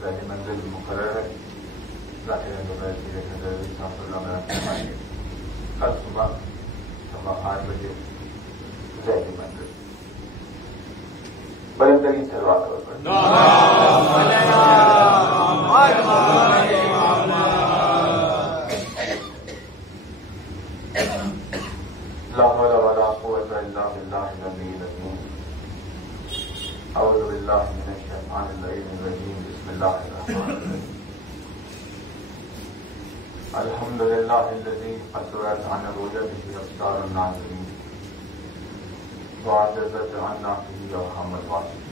پہلی منزل مقرر ہے ظاہر دوپہر کی صاحب اللہ میں فرمائیں گے کل صبح 8:30 بجے پہلی منزل بلندرین سلوات پر لا حول ولا قوة إلا بالله العلي العظيم أعوذ بالله من الشيطان اللعين الرجيم بسم الله الرحمن الرحيم الحمد لله الذي أسرت عن رؤيته أبصار الناظرين وعجزت عن ناقه أرحام الراحمين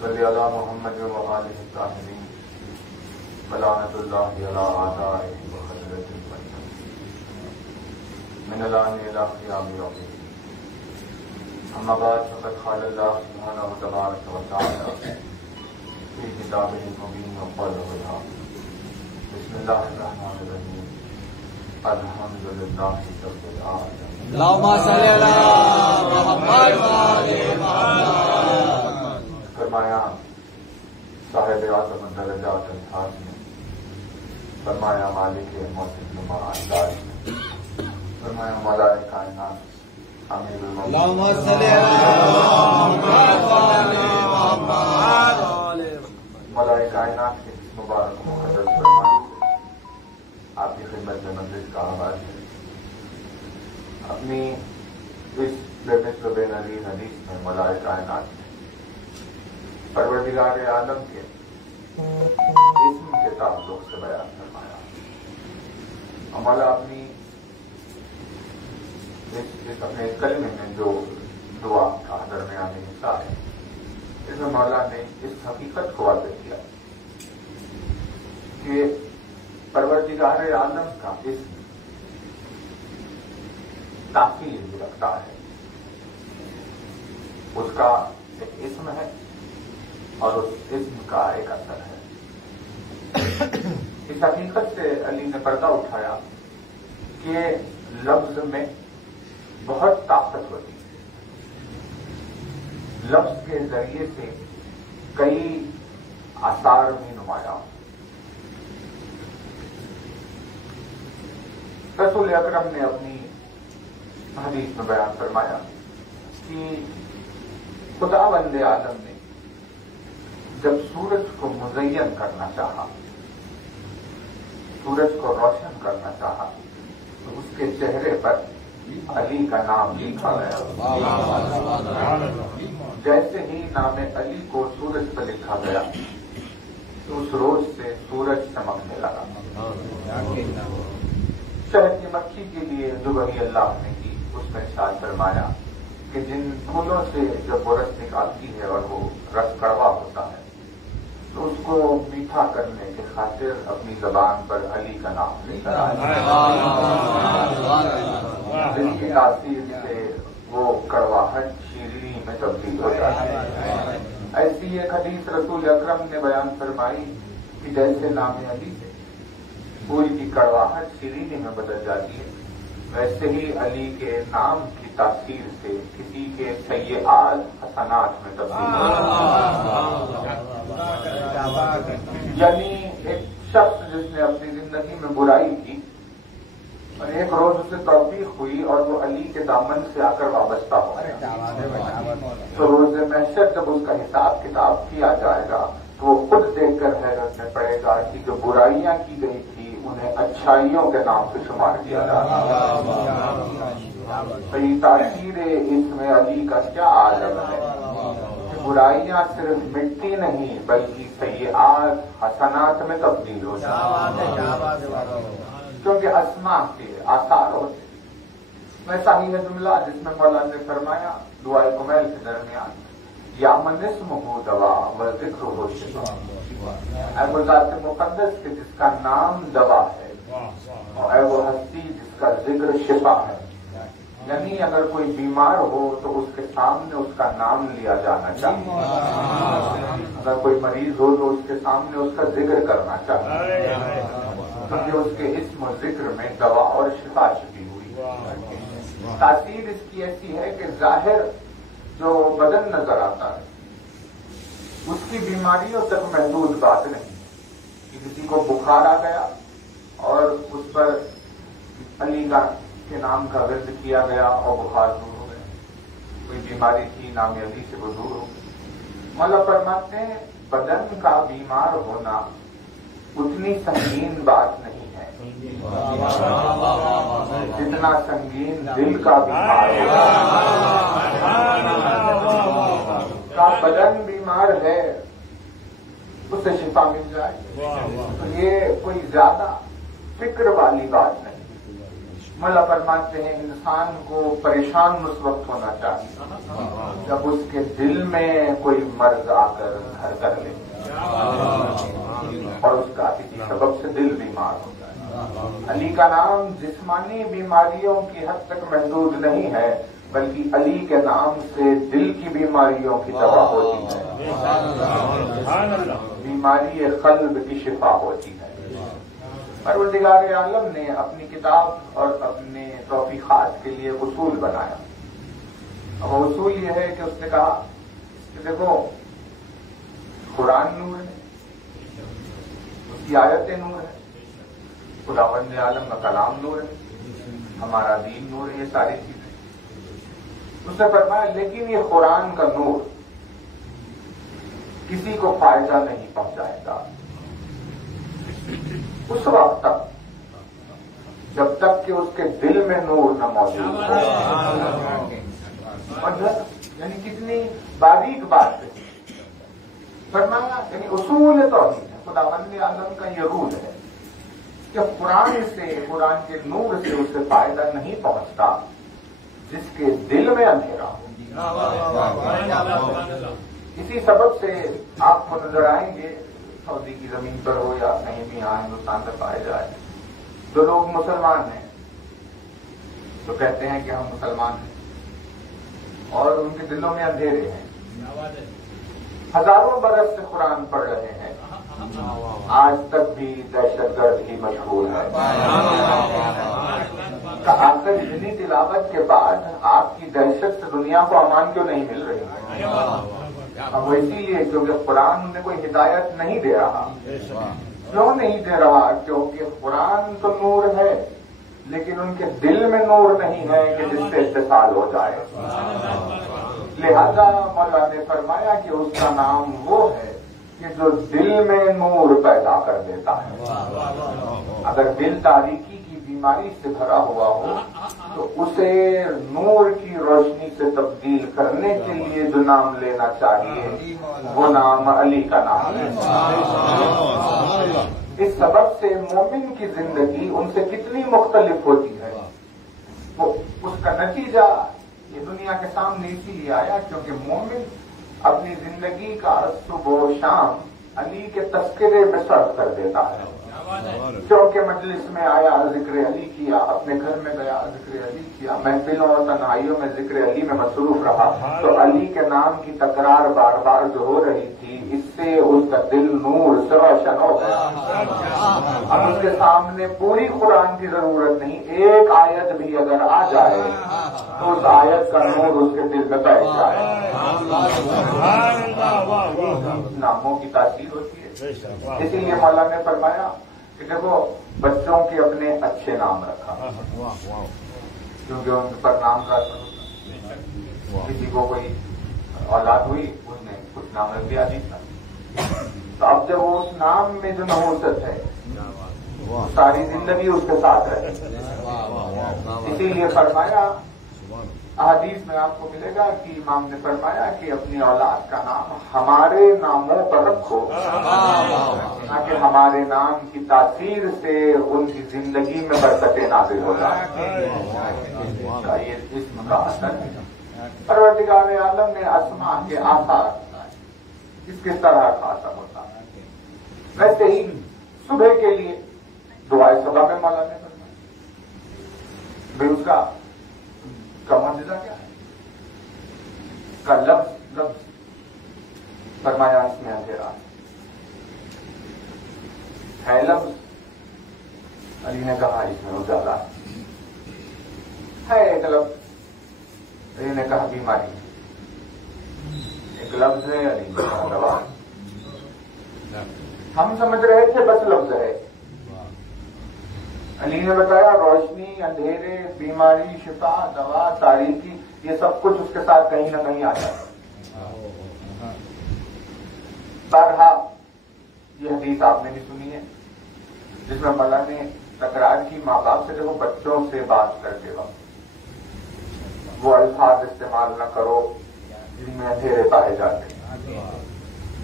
صل على محمد وآله الطاهرين ولعنة الله على أعدائه وخذلته من الآن إلى قيام يوم الدين أما بعد فقد قال الله سبحانه تبارك وتعالى في كتابه المبين وقوله الحق بسم الله الرحمن الرحيم الحمد لله رب العالمين اللهم صل على محمد وآل محمد. فرمایا صاحب اعظم درجات الحاج نے فرمایا مالک محسن نما انداز نے فرمایا مولا کائنات امیر المومنین اللهم صل على محمد وآل محمد. مولا کائنات کے اس مبارک مقدس فرمان سے آپ کی خدمت میں مجلس کا آغاز ہے. اپنی اس بے مثل بے نظیر حدیث میں مولا کائنات نے پروردگار عالم کے اسم کے تعلق سے بیان فرمایا. مولا اپنی اپنے کلمے میں جو دعا کا درمیانی حصہ ہے اس میں مولا نے اس حقیقت کو واضح کیا کہ پروردگار عالم کا اسم تاثیر بھی رکھتا ہے. اس کا ایک اسم ہے اور اس اسم کا ایک اثر ہے. اس حقیقت سے علی نے پردہ اٹھایا کہ لفظ میں بہت طاقت ہوتی ہے. لفظ کے ذریعے سے کئی آثار بھی نمایاں. رسول اکرم نے اپنی حدیث میں بیان فرمایا کہ خداوند عالم نے جب سورج کو مزین کرنا چاہا، سورج کو روشن کرنا چاہا تو اس کے چہرے پر علی کا نام لکھا گیا. جیسے ہی نام علی کو سورج پر لکھا گیا تو اس روز سے سورج چمکنے لگا. شہد کی مکھی کے لیے جو وحی اللہ نے کی اس میں ارشاد فرمایا کہ جن پھولوں سے جب وہ رس نکالتی ہے اور وہ رس کڑوا ہوتا ہے تو اس کو میٹھا کرنے کے خاطر اپنی زبان پر علی کا نام لے کر آئے. جن کی تاثیر سے وہ کڑواہٹ شیرینی میں تبدیل ہو جاتی ہے. ایسی ایک حدیث رسول اکرم نے بیان فرمائی کہ جیسے نام علی سے پوری کی کڑواہٹ شیرینی میں بدل جاتی ہے ویسے ہی علی کے نام کی تاثیر سے کسی کے سیئات حسنات میں تبدیل ہو جاتی ہے. یعنی ایک شخص جس نے اپنی زندگی میں برائی کی اور ایک روز اسے توفیق ہوئی اور وہ علی کے دامن سے آ کر وابستہ ہو گیا تو روز محشر جب اس کا حساب کتاب کیا جائے گا تو وہ خود دیکھ کر حیرت میں پڑے گا کہ جو برائیاں کی گئی تھی انہیں اچھائیوں کے نام سے شمار کیا جا رہا ہے. تاثیر اس میں علی کا کیا عالم ہے کہ برائیاں صرف مٹی نہیں بلکہ سیئات حسنات میں تبدیل ہو جاتی کیونکہ اسماء کے آثار ہوتے. ویسا ہی ہے جملہ جس میں مولا نے فرمایا دعائے کمیل کے درمیان یا من اسمہ دوا و ذکر ہو شفا. اے وہ ذات مقدس کے جس کا نام دوا ہے اور اے وہ ہستی جس کا ذکر شفا ہے. یعنی اگر کوئی بیمار ہو تو اس کے سامنے اس کا نام لیا جانا چاہیے. اگر کوئی مریض ہو تو اس کے سامنے اس کا ذکر کرنا چاہیے کیونکہ اس کے اسم و ذکر میں دوا اور شفا چھپی ہوئی. تاثیر اس کی ایسی ہے کہ ظاہر جو بدن نظر آتا ہے اس کی بیماریوں تک محدود بات نہیں کہ کسی کو بخار آ گیا اور اس پر علی کے نام کا ورد کیا گیا اور بخار دور ہو گیا. کوئی بیماری تھی نام علی سے وہ دور ہو گئی. مولا فرماتے ہیں بدن کا بیمار ہونا اتنی سنگین بات نہیں ہے جتنا سنگین دل کا بیمار ہے. کا بدن بیمار ہے اسے شفا مل جائے تو یہ کوئی زیادہ فکر والی بات نہیں. مولا فرماتے ہیں انسان کو پریشان اس وقت ہونا چاہیے جب اس کے دل میں کوئی مرض آ کر گھر کر لے اور اس کا کسی سبب سے دل بیمار ہو جائے. علی کا نام جسمانی بیماریوں کی حد تک محدود نہیں ہے بلکہ علی کے نام سے دل کی بیماریوں کی دوا ہوتی ہے, بیماری قلب کی شفا ہوتی ہے. پروردگار عالم نے اپنی کتاب اور اپنے توفیقات کے لیے اصول بنایا. اب اصول یہ ہے کہ اس نے کہا کہ دیکھو قرآن نور ہے, اس کی آیتیں نور ہے, خداوند عالم کا کلام نور ہے, ہمارا دین نور ہے, یہ ساری چیزیں. اس نے فرمایا لیکن یہ قرآن کا نور کسی کو فائدہ نہیں پہنچائے گا اس وقت تک جب تک کہ اس کے دل میں نور نہ موجود ہو. یعنی کتنی باریک بات ہے. فرمایا یعنی اصول توحید ہے, خداوند عالم کا یہ رول ہے کہ قرآن کے نور سے اسے فائدہ نہیں پہنچتا جس کے دل میں اندھیرا ہو. اسی سبب سے آپ کو نظر آئیں گے سعودی کی زمین پر ہو یا کہیں بھی یہاں ہندوستان میں پائے جائے جو لوگ مسلمان ہیں تو کہتے ہیں کہ ہم مسلمان ہیں اور ان کے دلوں میں اندھیرے ہیں, ہزاروں برس سے قرآن پڑھ رہے ہیں, آج تک بھی دہشت گرد ہی مشہور ہے. آخر اتنی تلاوت کے بعد آپ کی دہشت سے دنیا کو امان کیوں نہیں مل رہی؟ اب وہ اسی لیے کیونکہ قرآن انہیں کوئی ہدایت نہیں دے رہا. کیوں نہیں دے رہا؟ کیونکہ قرآن تو نور ہے لیکن ان کے دل میں نور نہیں ہے کہ جس سے اتصال ہو جائے. لہذا مولا نے فرمایا کہ اس کا نام وہ ہے کہ جو دل میں نور پیدا کر دیتا ہے. اگر دل تاریکی کی بیماری سے بھرا ہوا ہو تو اسے نور کی روشنی سے تبدیل کرنے کے لیے جو نام لینا چاہیے وہ نام علی کا نام ہے. اس سبب سے مومن کی زندگی ان سے کتنی مختلف ہوتی ہے. وہ اس کا نتیجہ یہ دنیا کے سامنے اسی لیے آیا کیونکہ مومن اپنی زندگی کا صبح و شام علی کے تذکرے میں صرف کر دیتا ہے. کیونکہ مجلس میں آیا ذکر علی کیا, اپنے گھر میں گیا ذکر علی کیا, محفلوں اور تنہائیوں میں ذکر علی میں مصروف رہا تو علی کے نام کی تکرار بار بار جو ہو رہی تھی اس سے اس کا دل نور سے روشن ہو گیا. اب اس کے سامنے پوری قرآن کی ضرورت نہیں, ایک آیت بھی اگر آ جائے تو اس آیت کا نور اس کے دل میں بیٹھ جائے. ناموں کی تاثیر ہوتی ہے. اسی لیے مولا نے فرمایا کہ دیکھو بچوں کے اپنے اچھے نام رکھا کیونکہ ان پر نام کا اثر ہوتا ہے. کسی کو کوئی اولاد ہوئی اس نے کچھ نام رکھ دیا علی کا, تو اب جب وہ اس نام میں جو نحوست ہے ساری زندگی اس کے ساتھ رہے. اسی لیے فرمایا احادیث میں آپ کو ملے گا کہ امام نے فرمایا کہ اپنی اولاد کا نام ہمارے ناموں پر رکھو تاکہ ہمارے نام کی تاثیر سے ان کی زندگی میں برکتیں نازل ہو جائیں. یہ اسم کا اثر ہے. پروردگار عالم نے اسماء کے آثار اس کس طرح کا اثر ہوتا ہے. ویسے ہی صبح کے لیے دعائے صبح میں مولا نے فرمایا بھائی اس کا معجزہ کیا ہے؟ کا لفظ فرمایا اس میں اندھیرا ہے. لفظ علی نے کہا اس میں اجالا ہے. ایک لفظ علی نے کہا بیماری ایک لفظ ہے علی دوا. ہم سمجھ رہے تھے بس لفظ ہے. علی نے بتایا روشنی، اندھیرے، بیماری، شفا، دوا، تاریکی، یہ سب کچھ اس کے ساتھ کہیں نہ کہیں آتا ہے. بارہا یہ حدیث آپ نے بھی سنی ہے جس میں مولا نے تکرار کی ماں باپ سے. دیکھو بچوں سے بات کرتے وقت وہ الفاظ استعمال نہ کرو جن میں اندھیرے پائے جاتے ہیں،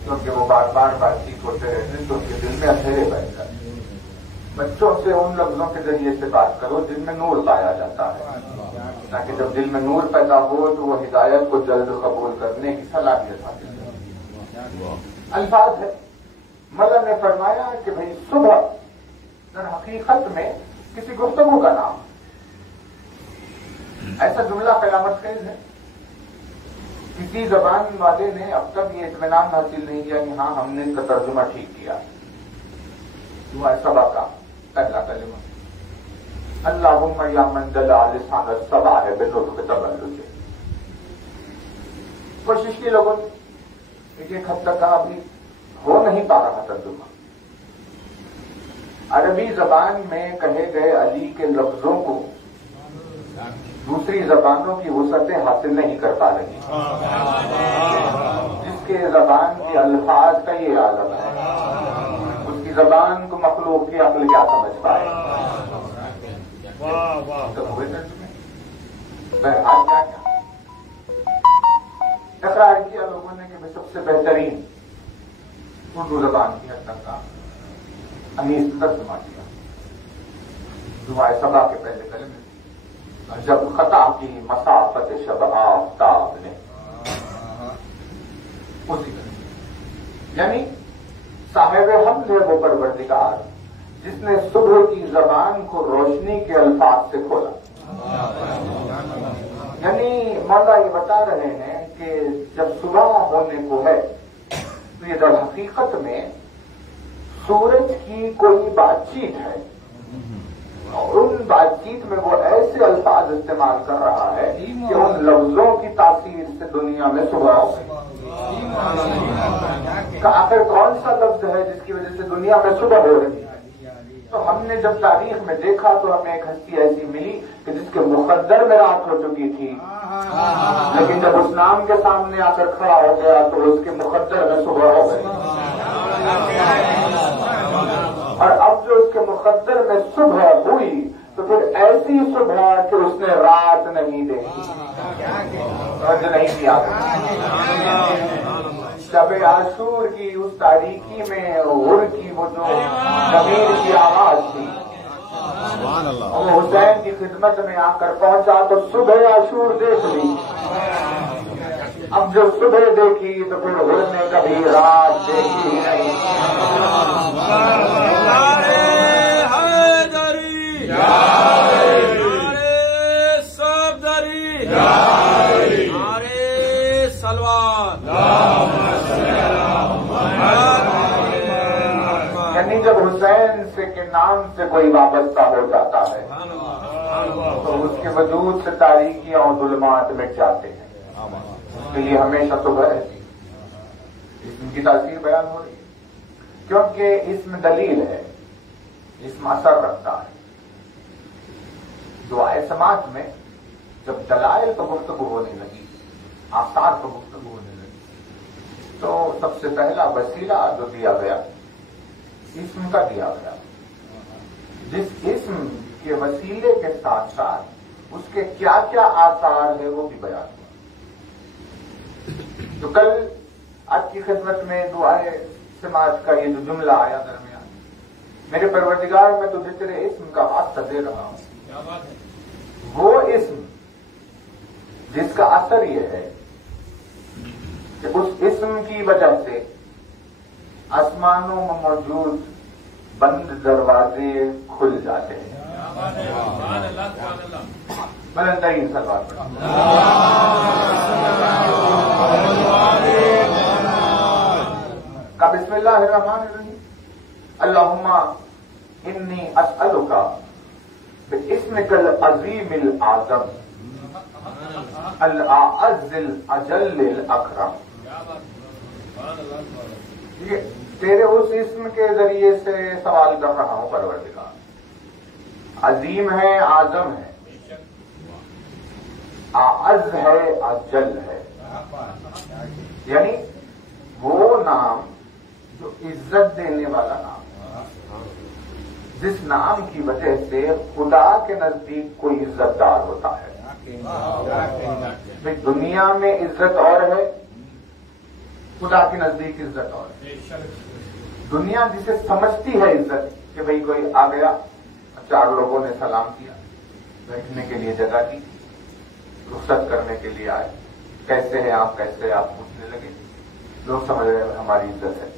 کیونکہ وہ بار بار بات چیت ہوتے رہتے ہیں تو ان کے دل میں اندھیرے پائے جاتے ہیں. بچوں سے ان لفظوں کے ذریعے سے بات کرو جن میں نور پایا جاتا ہے، تاکہ جب دل میں نور پیدا ہو تو وہ ہدایت کو جلد قبول کرنے کی صلاحیت حاصل کرے. الفاظ ہے. مولا نے فرمایا کہ بھئی صبح در حقیقت میں کسی گفتگو کا نام. ایسا جملہ قیامت خیز ہے. کسی زبان والے نے اب تک یہ اطمینان حاصل نہیں کیا کہ ہاں ہم نے اس کا ترجمہ ٹھیک کیا. دعا صبا کا پہلا کلمہ اللہم یا من دلا لسان الصبا ہے بنطق تبلج. کوشش کی لوگوں نے ایک حد تک کہا بھی ہو نہیں پا رہا ترجمہ. عربی زبان میں کہے گئے علی کے لفظوں کو دوسری زبانوں کی وسعتیں حاصل نہیں کر پا رہی. جس کے زبان کے الفاظ کا یہ عالم ہے اس کی زبان کو مخلوق کی عقل کیا سمجھ پائے. بہرحال کیا اقرار کیا لوگوں نے کہ سب سے بہترین اردو زبان کی حد تک کا انیس ترجمہ کیا. دعائے صبا کے پہلے کلمے جب خطا کی مسافت شب آفتاب نے اسی کلمے یعنی صاحب حمد ہے وہ پروردگار جس نے صبح کی زبان کو روشنی کے الفاظ سے کھولا. یعنی مولا یہ بتا رہے ہیں کہ جب صبح ہونے کو ہے تو یہ در حقیقت میں سورج کی کوئی بات چیت ہے اور ان بات چیت میں وہ ایسے الفاظ استعمال کر رہا ہے کہ ان لفظوں کی تاثیر سے دنیا میں صبح ہو گئی. آخر کون سا لفظ ہے جس کی وجہ سے دنیا میں صبح ہو رہی ہے؟ تو ہم نے جب تاریخ میں دیکھا تو ہمیں ایک ہستی ایسی ملی کہ جس کے مقدر میں رات ہو چکی تھی، لیکن جب اس نام کے سامنے آ کر کھڑا ہو گیا تو اس کے مقدر میں صبح ہو گئی. اور اب جو اس کے مقدر میں صبح ہوئی تو پھر ایسی صبح کہ اس نے رات نہیں دیکھی. توجہ نہیں کیا. شب عاشور کی اس تاریکی میں غر کی وہ جو زمین کی آواز تھی وہ حسین کی خدمت میں آ کر پہنچا تو صبح عاشور دیکھ لی. اب جو صبح دیکھی تو پھر غر نے کبھی رات دیکھی نہیں. یعنی جب حسین سے کے نام سے کوئی وابستہ ہو جاتا ہے تو اس کے وجود سے تاریکیاں اور ظلمات مٹ جاتے ہیں. تو یہ ہمیشہ صبح رہتی ہے. اسم کی تاثیر بیان ہو رہی ہے کیونکہ اسم دلیل ہے، اسم اثر رکھتا ہے. دعائے سماعت میں جب دلائل پر گفتگو ہونے لگی، آثار پر گفتگو ہونے لگی، تو سب سے پہلا وسیلہ جو دیا گیا اسم کا دیا گیا. جس اسم کے وسیلے کے ساتھ ساتھ اس کے کیا کیا آثار ہے وہ بھی بیان ہوا. تو کل آپ کی خدمت میں دعائے سماعت کا یہ جو جملہ آیا درمیان، میرے پروردگار میں تجھے تیرے اسم کا واسطہ دے رہا ہوں. وہ اسم جس کا اثر یہ ہے کہ اس اسم کی وجہ سے آسمانوں میں موجود بند دروازے کھل جاتے ہیں. بلندین سلوات کا بسم اللہ الرحمن الرحیم. اللہم انی اسألک باسمک العظیم العظم الاعز الاجل الاکرم تیرے اس اسم کے ذریعے سے سوال کر رہا ہوں پروردگار. عظیم ہے، اعظم ہے، اعز ہے، اجل ہے. یعنی وہ نام جو عزت دینے والا نام، جس نام کی وجہ سے خدا کے نزدیک کوئی عزت دار ہوتا ہے. دنیا میں عزت اور ہے، خدا کے نزدیک عزت اور ہے. دنیا جسے سمجھتی ہے عزت کہ بھئی کوئی آ گیا، 4 لوگوں نے سلام کیا، بیٹھنے کے لیے جگہ دی، رخصت کرنے کے لیے آئے، کیسے ہیں آپ، کیسے آپ پوچھنے لگے، لوگ سمجھ رہے ہیں ہماری عزت ہے.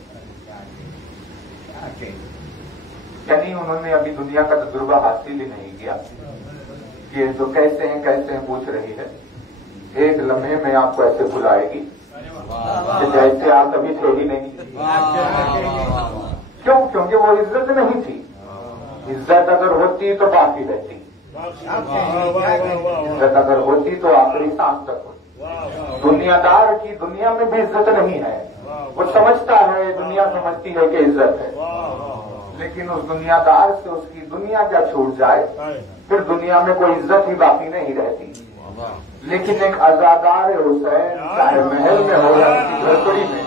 یعنی انہوں نے ابھی دنیا کا تجربہ حاصل ہی نہیں کیا کہ جو کیسے ہیں پوچھ رہی ہے، ایک لمحے میں آپ کو ایسے بلائے گی کہ جیسے آپ کبھی تھے ہی نہیں. کیوں؟ کیونکہ وہ عزت نہیں تھی. عزت اگر ہوتی تو باقی رہتی، عزت اگر ہوتی تو آخری سانس تک ہوتی. دنیا دار کی دنیا میں بھی عزت نہیں ہے. وہ سمجھتا ہے، دنیا سمجھتی ہے کہ عزت ہے، لیکن اس دنیا دار سے اس کی دنیا کیا چھوٹ جائے، پھر دنیا میں کوئی عزت ہی باقی نہیں رہتی. لیکن ایک ازادار حسین چاہے محل میں ہو یا جھوپڑی میں،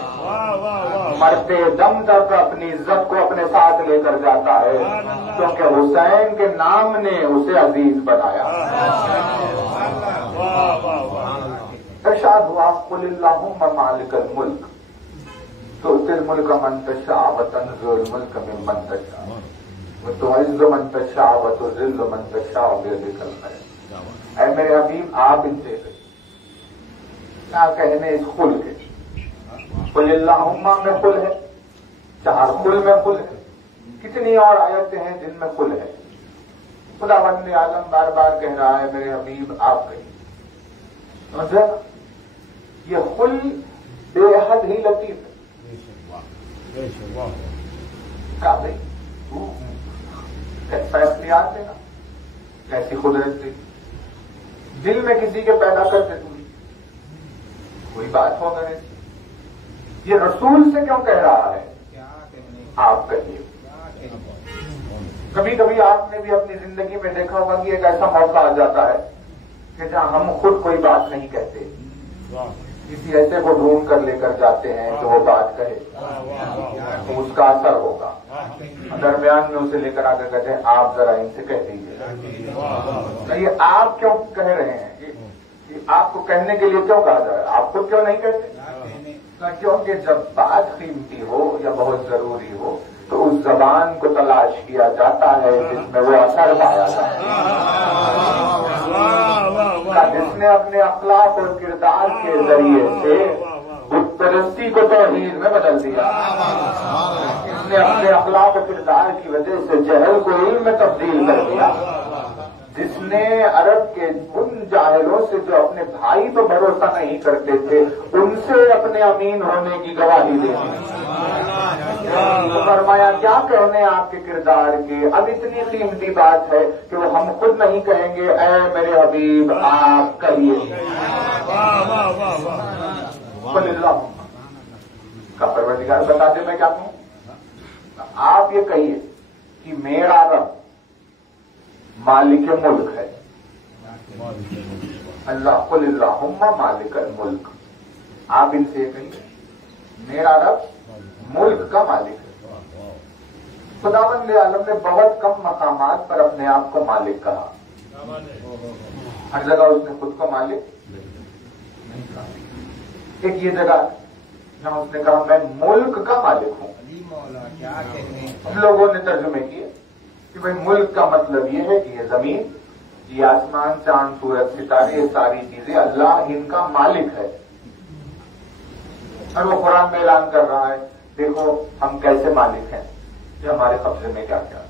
مرتے دم تک اپنی عزت کو اپنے ساتھ لے کر جاتا ہے، کیونکہ حسین کے نام نے اسے عزیز بنایا. ارشاد ہوا قل اللہم مالک الملک تؤتی الملک من تشاء وتنزع الملک ممن تشاء وتعز من تشاء وتذل من تشاء بیدک الخیر. اے میرے حبیب، آپ ان سے کیا کہنے اس خل کے. قل اللہم میں خل ہے، 4 خل میں خل ہے، کتنی اور آیتیں ہیں جن میں خل ہے. خداوند عالم بار بار کہہ رہا ہے میرے حبیب آپ کہیں. یہ خل بے حد ہی لطیف ہے. کیا بھائی کیسا اختیار دینا، کیسی قدرت دی. دل میں کسی کے پیدا کرتے تم کوئی بات ہو گئے. یہ رسول سے کیوں کہہ رہا ہے؟ آپ کہیے. کبھی کبھی آپ نے بھی اپنی زندگی میں دیکھا ہوگا کہ ایک ایسا موقع آ جاتا ہے کہ جہاں ہم خود کوئی بات نہیں کہتے، کسی ایسے کو ڈھونڈ کر لے کر جاتے ہیں کہ وہ بات کہے تو اس کا اثر ہوگا. درمیان میں اسے لے کر آ کر کہتے ہیں آپ ذرا ان سے کہہ دیجیے. یہ آپ کیوں کہہ رہے ہیں؟ یہ آپ کو کہنے کے لیے کیوں کہا جا رہا ہے؟ آپ خود کیوں نہیں کہتے؟ کیونکہ جب بات قیمتی ہو یا بہت ضروری ہو تو اس زبان کو تلاش کیا جاتا ہے جس میں وہ اثر پایا جاتا ہے، جس نے اپنے اخلاق اور کردار کے ذریعے سے بت پرستی کو توحید میں بدل دیا، جس نے اپنے اخلاق اور کردار کی وجہ سے جہل کو علم میں تبدیل کر دیا، جس نے عرب کے ان جاہلوں سے جو اپنے بھائی پر بھروسہ نہیں کرتے تھے ان سے اپنے امین ہونے کی گواہی دی. تو فرمایا کیا کہنے آپ کے کردار کے، اب اتنی قیمتی بات ہے کہ وہ ہم خود نہیں کہیں گے، اے میرے حبیب آپ کہیے. کا پروردگار بتا دے میں کیا کہوں. آپ یہ کہیے کہ میرا رب مالک ملک ہے. اللہ قل اللہم مالک الملک. آپ ان سے یہ کہیے میرا رب ملک کا مالک ہے. خداوند عالم نے بہت کم مقامات پر اپنے آپ کو مالک کہا. ہر جگہ اس نے خود کو مالک نہیں کہا. ایک یہ جگہ جہاں اس نے کہا میں ملک کا مالک ہوں. ہم لوگوں نے ترجمے کیے کہ بھائی ملک کا مطلب یہ ہے کہ یہ زمین، یہ آسمان، چاند، سورج، ستارے، یہ ساری چیزیں اللہ ان کا مالک ہے. اور وہ قرآن میں اعلان کر رہا ہے دیکھو ہم کیسے مالک ہیں، یہ ہمارے قبضے میں کیا کیا.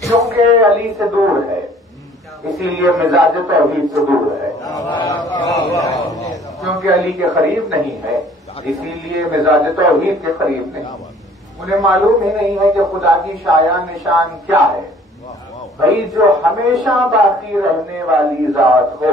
کیونکہ علی سے دور ہے اسی لیے مزاج توحید سے دور ہے. کیونکہ علی کے قریب نہیں ہے اسی لیے مزاج توحید کے قریب نہیں. انہیں معلوم ہی نہیں ہے کہ خدا کی شایان نشان کیا ہے. بھائی جو ہمیشہ باقی رہنے والی ذات ہو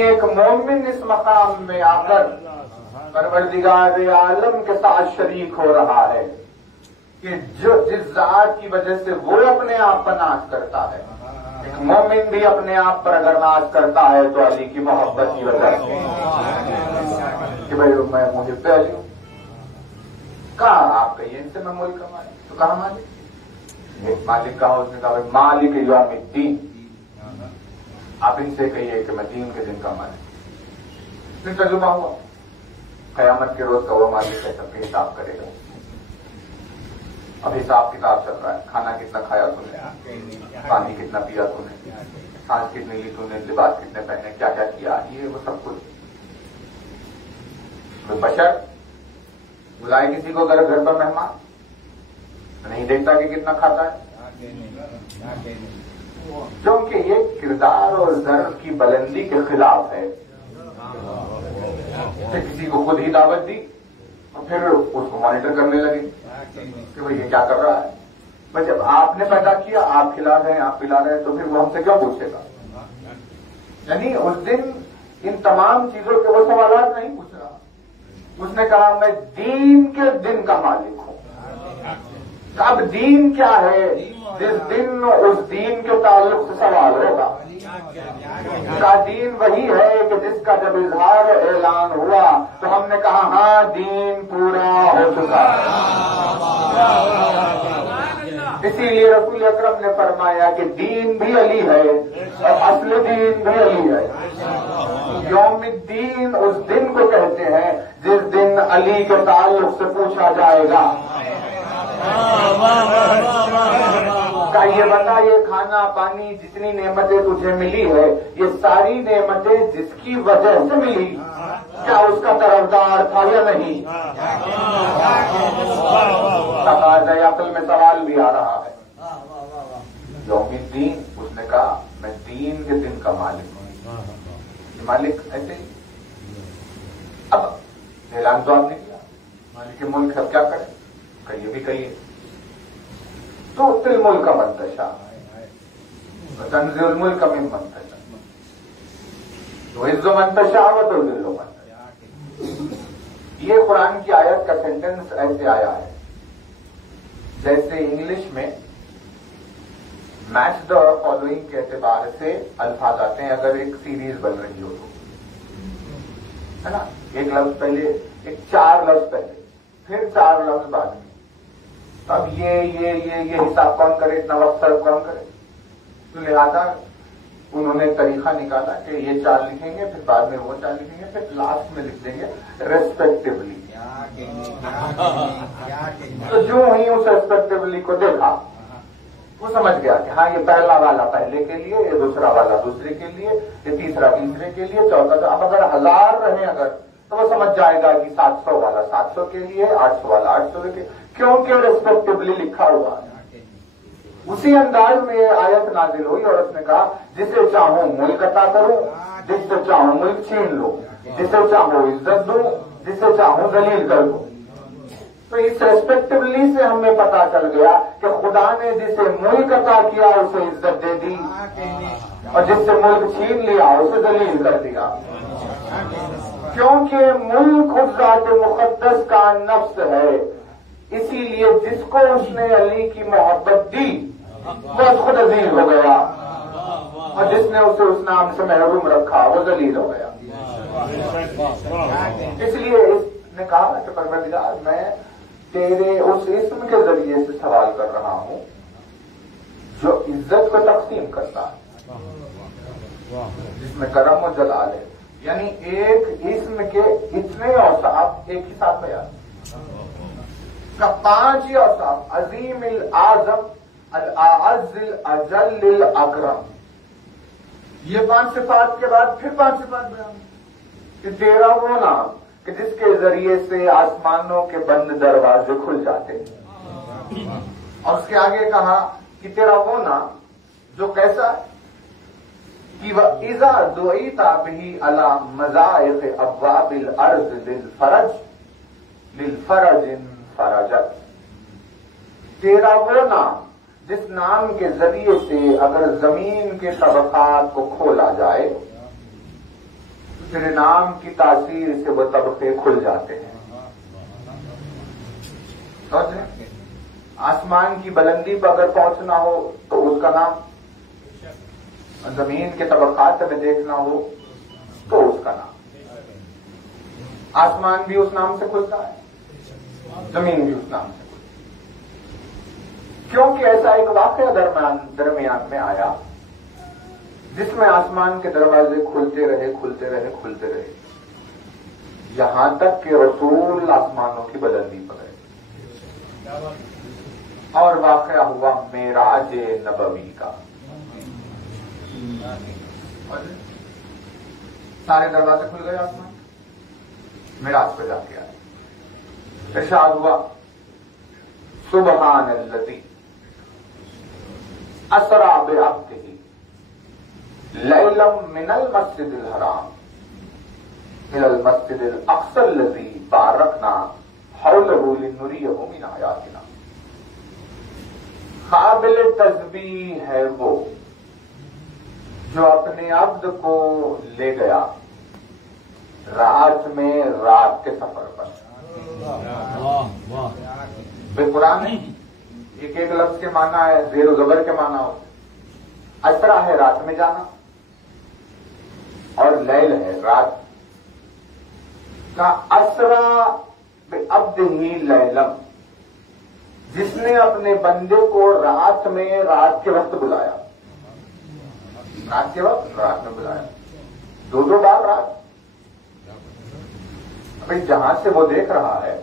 ایک مومن اس مقام میں آ کر پروردگار عالم کے ساتھ شریک ہو رہا ہے کہ جس ذات کی وجہ سے وہ اپنے آپ پر ناز کرتا ہے، ایک مومن بھی اپنے آپ پر اگر ناز کرتا ہے تو علی کی محبت کی وجہ سے کہ بھائی میں محب علی ہوں. کہا آپ کہیے ان سے میں ملک کمائے تو کہا مالک، ایک مالک کہا، اس نے کہا مالک یوم الدین، آپ ان سے کہیے کہ میں دین کے دن کمائے. پھر ترجمہ ہوا، قیامت کے روز کا وہ مالک ہے سب کے حساب کرے گا. اب حساب کتاب چل رہا ہے، کھانا کتنا کھایا تم نے، پانی کتنا پیا تم نے، سانس کتنی لی تم نے، لباس کتنے پہنے، کیا کیا کیا، یہ وہ سب کچھ. کوئی بشر بلائے کسی کو گھر پر مہمان، نہیں دیکھتا کہ کتنا کھاتا ہے، کیونکہ یہ کردار اور ظرف کی بلندی کے خلاف ہے. کسی کو خود ہی دعوت دی اور پھر اس کو مانیٹر کرنے لگے کہ بھئی یہ کیا کر رہا ہے. بھائی جب آپ نے پیدا کیا، آپ کھلا رہے ہیں، آپ پلا رہے ہیں، تو پھر وہ ہم سے کیوں پوچھے گا؟ یعنی اس دن ان تمام چیزوں کے وہ سوالات نہیں پوچھ رہا. اس نے کہا میں دین کے دن کا مالک ہوں. اب دین کیا ہے؟ جس دن اس دین کے تعلق سے سوال ہوگا. کا دین وہی ہے کہ جس کا جب اظہار اعلان ہوا تو ہم نے کہا ہاں دین پورا ہو چکا. اسی لیے رسول اکرم نے فرمایا کہ دین بھی علی ہے اور اصل دین بھی علی ہے. یوم الدین اس دن کو کہتے ہیں جس دن علی کے تعلق سے پوچھا جائے گا کہ یہ بتا، یہ کھانا پانی جتنی نعمتیں تجھے ملی ہے، یہ ساری نعمتیں جس کی وجہ سے ملی، کیا اس کا طرفدار تھا یا نہیں؟ تقاضۂ عقل میں سوال بھی آ رہا ہے. یوم الدین، اس نے کہا میں دین کے دن کا مالک ہوں. مالک ایسے ہی. اب اعلان تو آپ نے کیا، مالک ملک سب کیا کریں، کہیے بھی کہیے. تو تل ملک کا منتشا تنزل الملک من منتشا، تو عز و منتشا و تو ذل و منتشا. یہ قرآن کی آیت کا سینٹنس ایسے آیا ہے جیسے انگلش میں میچ دا فالوئنگ کے اعتبار سے الفاظ آتے ہیں. اگر ایک سیریز بن رہی ہو تو ہے نا، ایک لفظ پہلے، ایک 4 لفظ پہلے، پھر 4 لفظ بعد میں. اب یہ حساب کون کرے، اتنا وقت صرف کون کرے؟ تو لہذا انہوں نے طریقہ نکالا کہ یہ 4 لکھیں گے، پھر بعد میں وہ 4 لکھیں گے، پھر لاسٹ میں لکھ دیں گے ریسپیکٹیولی. تو جو ہی اس ریسپیکٹیولی کو دیکھا وہ سمجھ گیا کہ ہاں یہ پہلا والا پہلے کے لیے، یہ دوسرا والا دوسرے کے لیے، یہ تیسرا تیسرے کے لیے، چوتھا. اب اگر 1000 رہیں اگر تو وہ سمجھ جائے گا کہ 700 والا 700 کے لیے، 800 والا 800 کے لیے، کیونکہ ریسپیکٹیولی لکھا ہوا ہے. اسی انداز میں آیت نازل ہوئی اور اس نے کہا جسے چاہوں ملک عطا کروں، جس سے چاہوں ملک چھین لوں، جسے چاہوں عزت دوں، جسے چاہوں ذلیل کر دوں. تو اس ریسپیکٹیولی سے ہمیں پتا چل گیا کہ خدا نے جسے ملک عطا کیا اسے عزت دے دی اور جس سے ملک چھین لیا اسے ذلیل کر دیا. کیونکہ ملک خود ذات مقدس کا نفس ہے، اسی لیے جس کو اس نے علی کی محبت دی وہ خود عزیز ہو گیا اور جس نے اسے اس نام سے محروم رکھا وہ ذلیل ہو گیا. اس لیے اس نے کہا کہ پروردگار میں تیرے اس اسم کے ذریعے سے سوال کر رہا ہوں جو عزت کو تقسیم کرتا ہے، جس میں کرم و جلال ہے. یعنی ایک اسم کے اتنے اوصاف ایک ہی ساتھ بیان کا 5 ہی اوصاف: عظیم الاعظم، الاعز الاجل الاکرم. یہ 5 صفات کے بعد پھر 5 صفات بیان کہ تیرا وہ نام کہ جس کے ذریعے سے آسمانوں کے بند دروازے کھل جاتے ہیں. اور اس کے آگے کہا کہ تیرا وہ نام جو کیسا کہ وَإِذَا دُعِيتَ بِهِ عَلَى مَذَائِقِ أَبْوَابِ الْأَرْضِ لِلْفَرَجٍ فَرَجَتْ. تیرا وہ نام جس نام کے ذریعے سے اگر زمین کے طبقات کو کھولا جائے پھر نام کی تاثیر سے وہ طبقے کھل جاتے ہیں. سمجھ لیں؟ آسمان کی بلندی پر اگر پہنچنا ہو تو اس کا نام، زمین کے طبقات میں دیکھنا ہو تو اس کا نام. آسمان بھی اس نام سے کھلتا ہے، زمین بھی اس نام سے کھلتا ہے. کیونکہ ایسا ایک واقعہ درمیان میں آیا جس میں آسمان کے دروازے کھلتے رہے یہاں تک کہ رسول آسمانوں کی بلندی پر گئے. اور واقعہ ہوا معراج نبوی کا. سارے دروازے کھل گئے آسمان، معراج پہ جا کے آئے. ارشاد ہوا سبحان الذی اسری بعبدہ لیلا من المسجد الحرام الى المسجد الاقصی الذی بارکنا حولہ لنریہ من آیاتنا. قابل تسبیح ہے وہ جو اپنے عبد کو لے گیا رات میں رات کے سفر پر. بے قرآن نہیں، ایک ایک لفظ کے معنی ہے، زیر و زبر کے معنی ہو. اسرا ہے رات میں جانا اور لیل ہے رات کا. اسرا بعبدہ لیلم، جس نے اپنے بندے کو رات میں رات کے وقت بلایا. رات کے وقت رات میں بلایا، دو بار رات. ابھی جہاں سے وہ دیکھ رہا ہے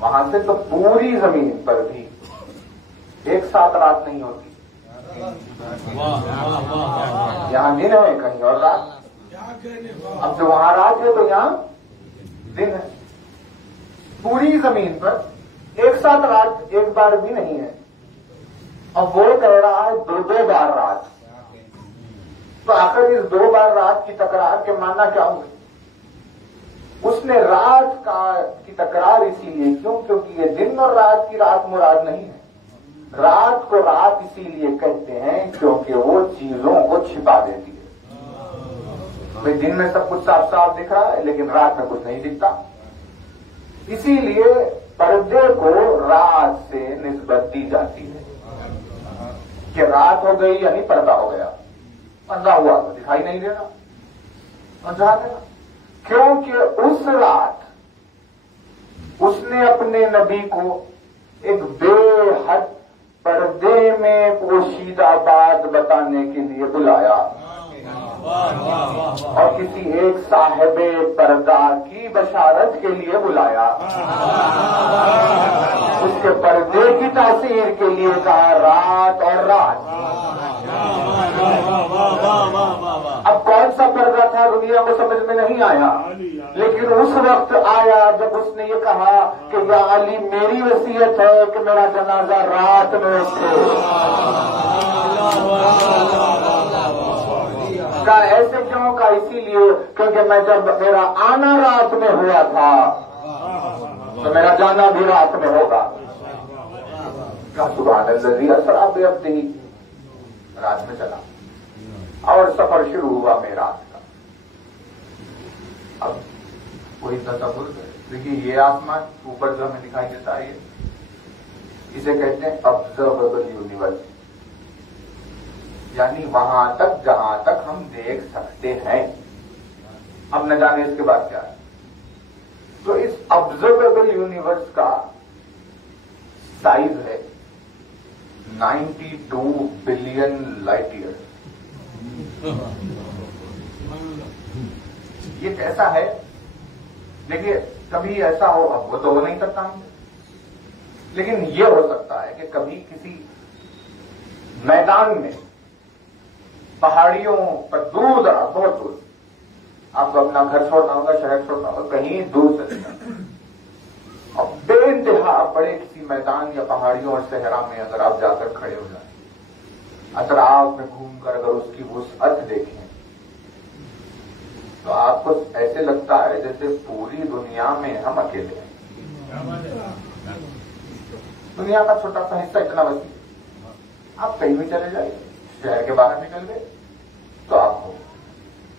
وہاں سے تو پوری زمین پر بھی ایک ساتھ رات نہیں ہوتی. یہاں دن ہے کہیں اور رات. اب جو وہاں رات ہے تو یہاں دن ہے. پوری زمین پر ایک ساتھ رات ایک بار بھی نہیں ہے. اب وہ کہہ رہا ہے دو بار رات. تو آخر اس 2 بار رات کی تکرار کے معنی کیا ہوئے؟ اس نے رات کی تکرار اسی لیے کیونکہ یہ دن اور رات کی رات مراد نہیں ہے. رات کو رات اسی لیے کہتے ہیں کیونکہ وہ چیزوں کو چھپا دیتی ہے. بھائی دن میں سب کچھ صاف صاف دکھ رہا ہے لیکن رات میں کچھ نہیں دکھتا. اسی لیے پردے کو رات سے نسبت دی جاتی ہے کہ رات ہو گئی یعنی پردہ ہو گیا. پردہ ہوا تو دکھائی نہیں دینا اور جا دینا. کیونکہ اس رات اس نے اپنے نبی کو ایک بے حد پردے میں پوشیدہ بات بتانے کے لیے بلایا اور کسی ایک صاحب پردہ کی بشارت کے لیے بلایا. اس کے پردے کی تاثیر کے لیے کہا رات اور رات. اب کون سا پردہ تھا دنیا کو سمجھ میں نہیں آیا، لیکن اس وقت آیا جب اس نے یہ کہا کہ یا علی میری وصیت ہے کہ میرا جنازہ رات میں اٹھے. کہا ایسے کیوں؟ کہا اسی لیے کیونکہ میں جب میرا آنا رات میں ہوا تھا تو میرا جانا بھی رات میں ہوگا. کہا سبحان الذی اسری بعبدہ، رات میں چلا اور سفر شروع ہوا معراج کا. اب وہی تصور دیکھیے، یہ آسمان اوپر جو ہمیں دکھائی دیتا ہے اسے کہتے ہیں ابزرویبل یونیورس، یعنی وہاں تک جہاں تک ہم دیکھ سکتے ہیں. اب نہ جانے اس کے بعد کیا ہے. تو اس ابزرویبل یونیورس کا سائز ہے 92 بلین لائٹ ایئر. یہ کیسا ہے؟ دیکھیے کبھی ایسا ہو، اب وہ تو ہو نہیں سکتا ہم، لیکن یہ ہو سکتا ہے کہ کبھی کسی میدان میں پہاڑیوں پر دور دراز بہت دور آپ کو اپنا گھر چھوڑنا ہوگا، شہر چھوڑنا ہوگا، کہیں دور چلے جانا اور بے انتہا بڑے کسی میدان یا پہاڑیوں اور صحرا میں اگر آپ جا کر کھڑے ہو جائیں، اطراف میں گھوم کر اگر اس کی وسعت دیکھیں تو آپ کو ایسے لگتا ہے جیسے پوری دنیا میں ہم اکیلے ہیں. دنیا کا چھوٹا سا حصہ اتنا وسیع. آپ کہیں بھی چلے جائیے، شہر کے باہر نکل گئے تو آپ کو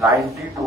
92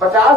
50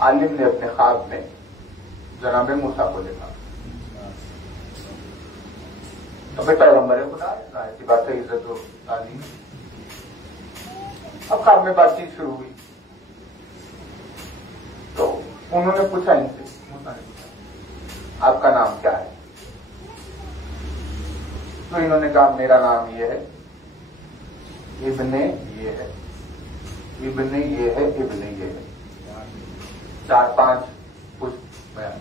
عالم نے اپنے خواب میں جناب موسیٰ کو دیکھا. تو پھر پیغمبر خدا ہے، ظاہر سی بات ہے، عزت و تعلیم. اب خواب میں بات چیت شروع ہوئی تو انہوں نے پوچھا ان سے، موسیٰ نے پوچھا آپ کا نام کیا ہے؟ تو انہوں نے کہا میرا نام یہ ہے، ابن یہ ہے، ابن یہ ہے، ابن یہ ہے. 4-5 کچھ بیان.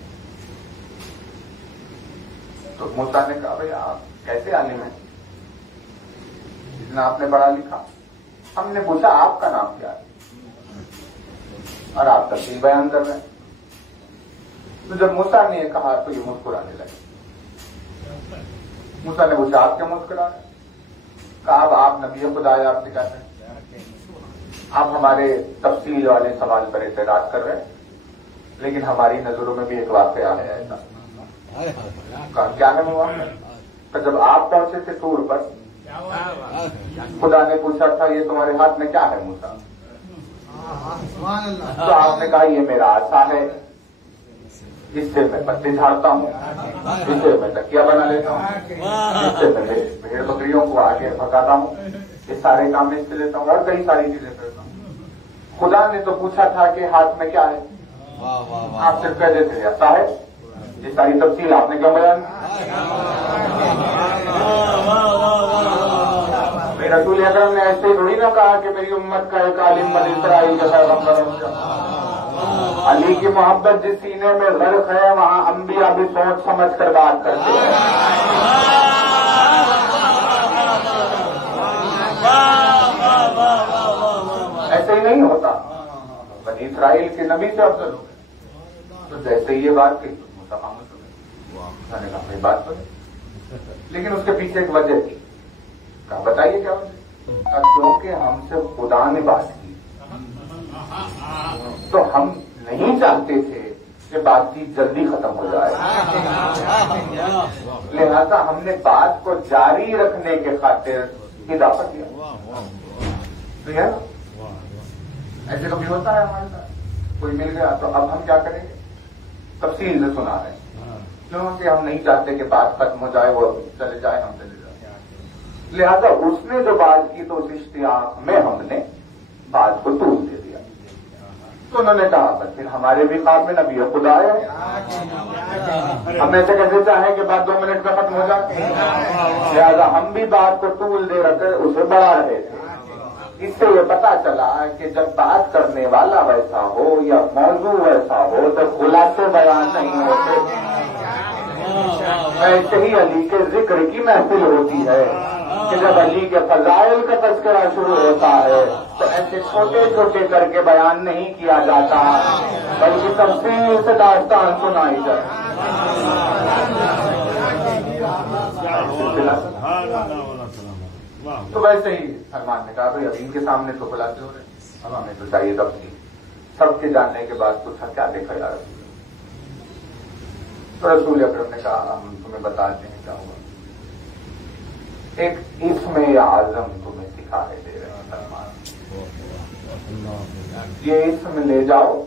تو موسیٰ نے کہا بھئی آپ کیسے عالم ہیں جتنا آپ نے پڑھا لکھا؟ ہم نے پوچھا آپ کا نام کیا ہے اور آپ تفصیل بیان کر رہے ہیں. تو جب موسیٰ نے یہ کہا تو یہ مسکرانے لگے. موسیٰ نے پوچھا آپ کیا مسکرا رہے ہیں؟ کہا اب آپ نبی خدا ہے، آپ سے کہتے ہیں آپ ہمارے تفصیل والے سوال پر اعتراض کر رہے ہیں، لیکن ہماری نظروں میں بھی ایک واقعہ ہے ایسا. کہا کیا ہے وہ؟ تو جب آپ پہنچے تھے طور پر خدا نے پوچھا تھا یہ تمہارے ہاتھ میں کیا ہے موسیٰ؟ تو آپ نے کہا یہ میرا عصا ہے، اس سے میں پتے جھاڑتا ہوں، اس سے میں تکیا بنا لیتا ہوں، اس سے میں بھیڑ بکریوں کو آگے بھگاتا ہوں، یہ سارے کام اس سے لیتا ہوں اور کئی ساری چیزیں کرتا ہوں. خدا نے تو پوچھا تھا کہ ہاتھ میں کیا ہے، آپ صرف کہہ دیتے عصا ہے. یہ ساری تفصیل آپ نے کیوں بیان؟ رسول اکرم نے ایسے تھوڑی نہ کہا کہ میری امت کا ایک عالم بنی اسرائیل کا پیغمبر ہو. علی کی محبت جس سینے میں غرق ہے وہاں انبیاء بھی سوچ سمجھ کر بات کرتے ہیں. ایسے ہی نہیں ہوتا. بنی اسرائیل کے نبی سے افضل ہو گئے تو جیسے یہ بات کہی موسیٰ خاموش ہو گئے. میں نے کہا بھائی بات تو لیکن اس کے پیچھے ایک وجہ تھی. کہا بتائیے کیا وجہ؟ کہا کیونکہ ہم سے خدا نے بات کی تو ہم نہیں چاہتے تھے کہ بات چیت جلدی ختم ہو جائے، لہذا ہم نے بات کو جاری رکھنے کے خاطر اضافہ کیا. تو یہ ایسے کبھی ہوتا ہے ہمارے ساتھ، کوئی مل گیا تو اب ہم کیا کریں گے؟ تفصیل سے سنا رہے ہیں کیونکہ ہم نہیں چاہتے کہ بات ختم ہو جائے، وہ چلے جائے، ہم چلے جائیں. لہذا اس نے جو بات کی تو اس اشتیاق میں ہم نے بات کو طول دے دیا. تو انہوں نے کہا بس پھر ہمارے بھی خواب میں نبی خدا ہے، ہم ایسے کیسے چاہیں کہ بات 2 منٹ میں ختم ہو جائے؟ لہذا ہم بھی بات کو طول دے رکھے اسے بڑھا رہے تھے. اس سے یہ پتا چلا کہ جب بات کرنے والا ویسا ہو یا موضوع ویسا ہو تو خلاصے بیان نہیں ہوتے. ایسے ہی علی کے ذکر کی محفل ہوتی ہے کہ جب علی کے فضائل کا تذکرہ شروع ہوتا ہے تو ایسے چھوٹے چھوٹے کر کے بیان نہیں کیا جاتا بلکہ تفصیل سے داستان سنائی جائے. تو ویسے ہی سلمان نے کہا بھائی اب ان کے سامنے تو خلاصے ہو رہے ہیں، اب ہمیں تو چاہیے تفصیل. سب کے جاننے کے بعد پوچھا کیا دیکھا یار؟ تو رسول اکرم نے کہا ہم تمہیں بتاتے ہیں کیا ہوا. ایک اسم اعظم تمہیں سکھائے دے رہے ہیں سلمان. یہ اسم لے جاؤ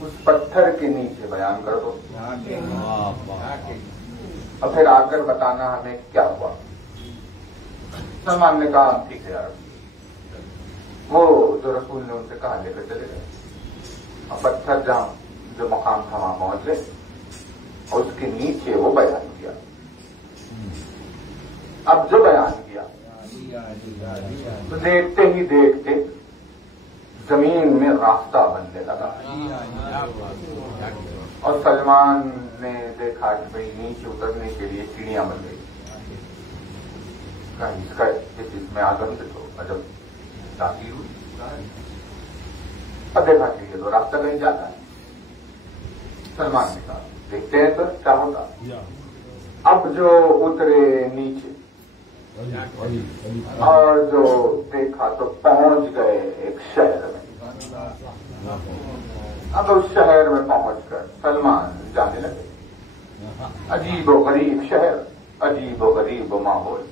اس پتھر کے نیچے بیان کر دو اور پھر آ کر بتانا ہمیں کیا ہوا. سلمان نے کہا ٹھیک ہے یار. وہ جو رسول نے ان سے کہا لے کر چلے گئے اور پتھر جہاں جو مقام تھا وہاں پہنچ گئے اور اس کے نیچے وہ بیان کیا. اب جو بیان کیا تو دیکھتے ہی دیکھتے زمین میں راستہ بننے لگا اور سلمان نے دیکھا کہ بھائی نیچے اترنے کے لیے سیڑھیاں بن گئی. اس کا اس میں آدم سے تو عجب تاثیر ہوئی. اب دیکھا کہ یہ تو راستہ کہیں جاتا ہے. سلمان نے کہا دیکھتے ہیں تو کیا ہوتا. اب جو اترے نیچے اور جو دیکھا تو پہنچ گئے ایک شہر میں. اب اس شہر میں پہنچ کر سلمان جانے لگے. عجیب و غریب شہر، عجیب و غریب ماحول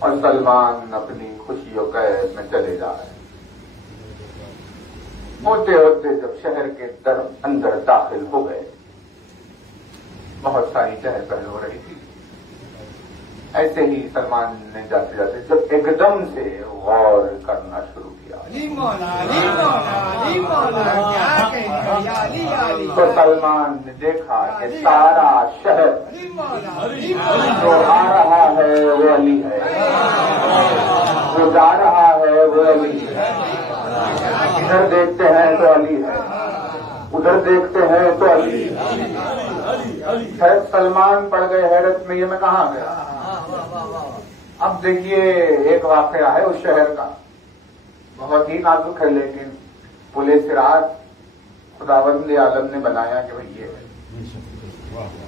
اور سلمان اپنی خوشی و کیف میں چلے جا رہے ہیں. ہوتے ہوتے جب شہر کے اندر داخل ہو گئے، بہت ساری چہل پہل ہو رہی تھی۔ ایسے ہی سلمان نے جاتے جاتے جب ایک دم سے غور کرنا شروع کیا تو سلمان نے دیکھا کہ سارا شہر جو آ رہا ہے وہ علی ہے، جو جا رہا ہے وہ علی ہے، ادھر دیکھتے ہیں تو علی ہے، ادھر دیکھتے ہیں تو علی ہے۔ سلمان پڑ گئے حیرت میں، یہ میں کہاں گیا؟ اب دیکھیے ایک واقعہ ہے اس شہر کا، بہت ہی نازک ہے، لیکن پولیس رات خداوند عالم نے بنایا کہ بھئی یہ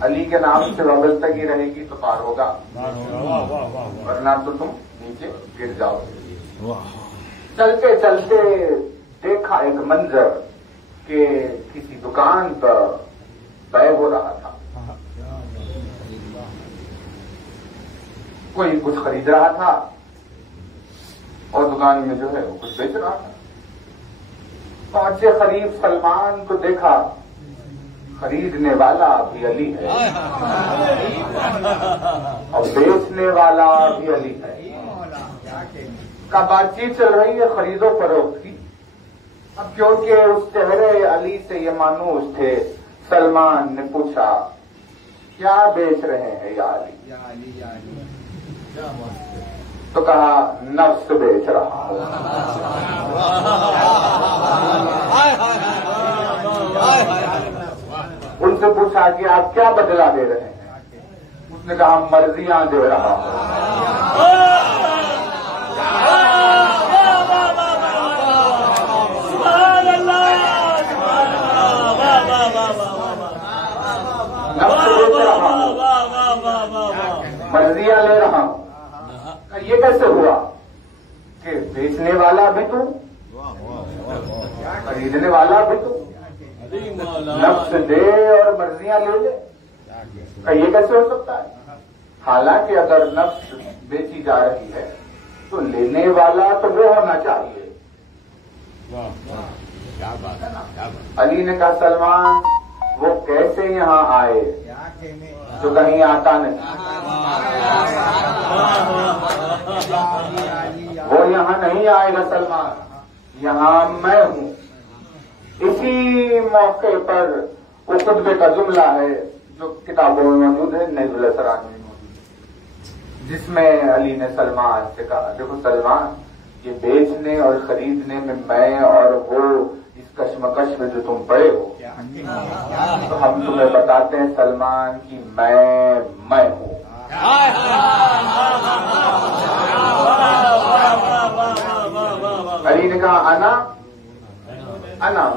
علی کے نام سے وابستگی رہے گی تو پار ہوگا، ورنہ تو تم نیچے گر جاؤ گے۔ چلتے چلتے دیکھا ایک منظر کہ کسی دکان پر بیع ہو رہا تھا، کوئی کچھ خرید رہا تھا اور دکان میں جو ہے وہ کچھ بیچ رہا تھا۔ پہنچے قریب سلمان کو دیکھا، خریدنے والا بھی علی ہے اور بیچنے والا بھی علی ہے۔ کا بات چیت چل رہی ہے خرید و فروخت کی۔ اب کیونکہ اس چہرے علی سے یہ مانوس تھے، سلمان نے پوچھا کیا بیچ رہے ہیں یا علی؟ تو کہا نفس بیچ رہا ہوں۔ ان سے پوچھا کہ آپ کیا بدلہ دے رہے ہیں؟ اس نے کہا مرضیاں دے رہا ہوں۔ نفس بیچ رہا ہوں، مرضیاں لے رہا ہوں۔ یہ کیسے ہوا کہ بیچنے والا بھی تو، خریدنے والا بھی تو، نفس دے اور مرضیاں لے لے، یہ کیسے ہو سکتا ہے؟ حالانکہ اگر نفس بیچی جا رہی ہے تو لینے والا تو وہ ہونا چاہیے۔ علی نے کہا سلمان وہ کیسے یہاں آئے جو کہیں آتا نہیں؟ وہ یہاں نہیں آئے گا سلمان، یہاں میں ہوں۔ اسی موقع پر وہ خطبے کا جملہ ہے جو کتابوں میں موجود ہے، نزول الاسرار میں موجود ہے، جس میں علی نے سلمان سے کہا دیکھو سلمان، یہ بیچنے اور خریدنے میں اور وہ اس کشمکش میں جو تم پڑے ہو، تو ہم تمہیں بتاتے ہیں سلمان کی میں ہوں۔ علی نے کہا انا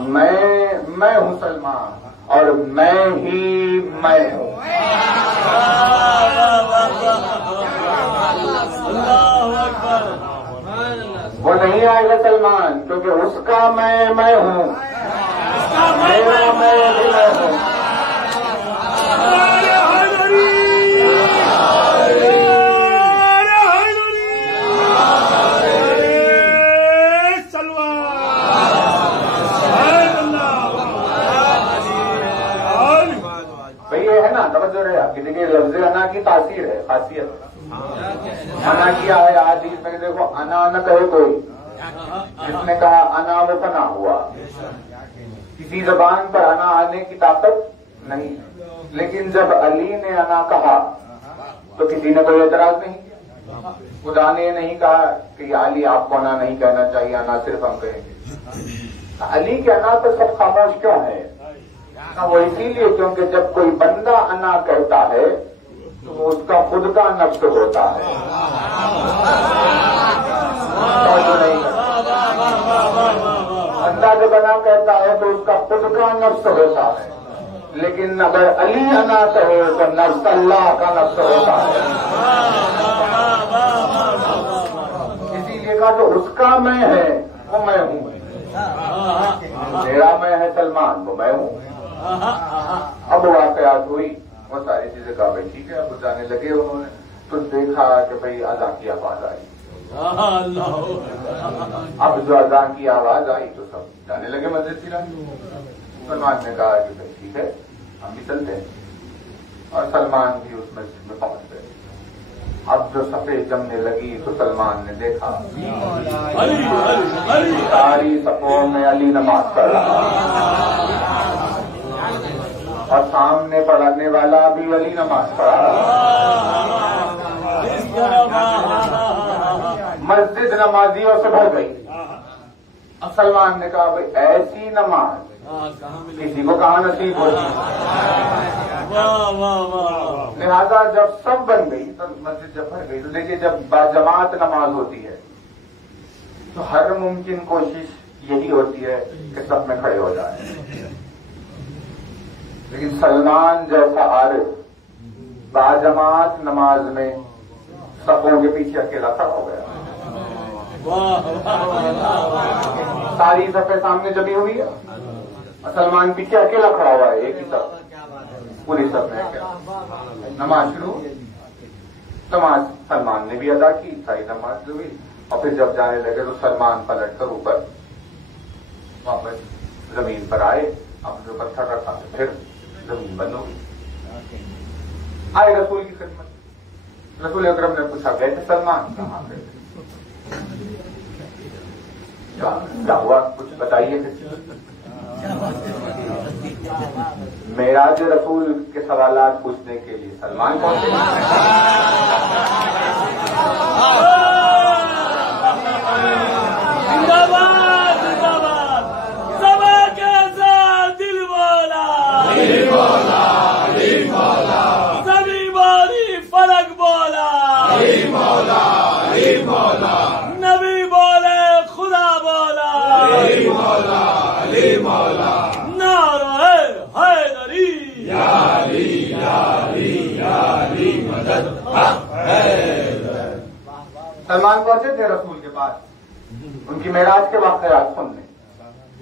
میں ہوں سلمان، اور میں ہی میں ہوں۔ وہ نہیں آئے گا سلمان، کیونکہ اس کا میں ہوں، میرا میں بھی میں ہوں۔ بھئی یہ ہے نا توجہ رہے آپ کی، دیکھیے لفظ انا کی تاثیر ہے، خاصیت۔ انا کیا ہے آج اس میں دیکھو، انا نہ کہے کوئی، جس نے کہا انا وہ فنا ہوا۔ کسی زبان پر انا آنے کی طاقت نہیں، لیکن جب علی نے انا کہا تو کسی نے کوئی اعتراض نہیں کیا۔ خدا نے نہیں کہا کہ یا علی آپ کو انا نہیں کہنا چاہیے، انا صرف ہم کہیں گے۔ علی کے انا پر سب خاموش کیوں ہے؟ وہ اسی لیے کیونکہ جب کوئی بندہ انا کہتا ہے تو اس کا خود کا نفس ہوتا ہے۔ بندہ جب انا کہتا ہے تو اس کا خود کا نفس ہوتا ہے، لیکن اگر علی انا کہے تو نفس اللہ کا نفس ہوتا ہے۔ اسی لیے کہا تو اس کا میں ہے وہ میں ہوں، میرا میں ہے سلمان وہ میں ہوں۔ اب واقعات ہوئی، وہ ساری چیزیں کہا بھائی ٹھیک ہے، اب جانے لگے انہوں نے، تو دیکھا کہ بھئی اذان کی آواز آئی، اب جو اذان کی آواز آئی تو سب جانے لگے مسجد کی طرف. سلمان نے کہا کہ ٹھیک ہے ہم بھی چلتے ہیں, اور سلمان بھی اس مسجد میں پہنچ گئے. اب جو صفیں جمنے لگی تو سلمان نے دیکھا ساری صفوں میں علی نماز پڑھ رہا, اور سامنے پڑھنے والا بھی علی نماز پڑھا رہا. مسجد نمازیوں سے بھر گئی. اب سلمان نے کہا بھائی ایسی نماز کسی کو کہاں نصیب ہوتی. لہذا جب سب بن گئی تو مسجد جب بھر گئی تو دیکھیے جب باجماعت نماز ہوتی ہے تو ہر ممکن کوشش یہی ہوتی ہے کہ سب میں کھڑے ہو جائیں, لیکن سلمان جیسا عارف باجماعت نماز میں صفوں کے پیچھے اکیلا کھڑا ہو گیا. ساری صفیں سامنے جمی ہوئی ہے, سلمان پیچھے اکیلا کھڑا ہوا ہے, ایک ہی صف پوری صف میں. نماز شروع, نماز سلمان نے بھی ادا کی, ساری نماز ہوئی, اور پھر جب جانے لگے تو سلمان پلٹ کر اوپر واپس زمین پر آئے. اب جو پتھر رکھا پھر زمین بند ہو گئی. آئے رسول کی خدمت. رسول اکرم نے پوچھا گئے تھے سلمان کہاں گئے, کیا ہوا کچھ بتائیے. معراج رسول کے سوالات پوچھنے کے لیے سلمان پہنچے. نبی بولے خدا بولا, نعرہ حیدری یا علی یا علی یا علی مدد. سلمان پہنچے تھے رسول کے پاس ان کی معراج کے واقعات سننے.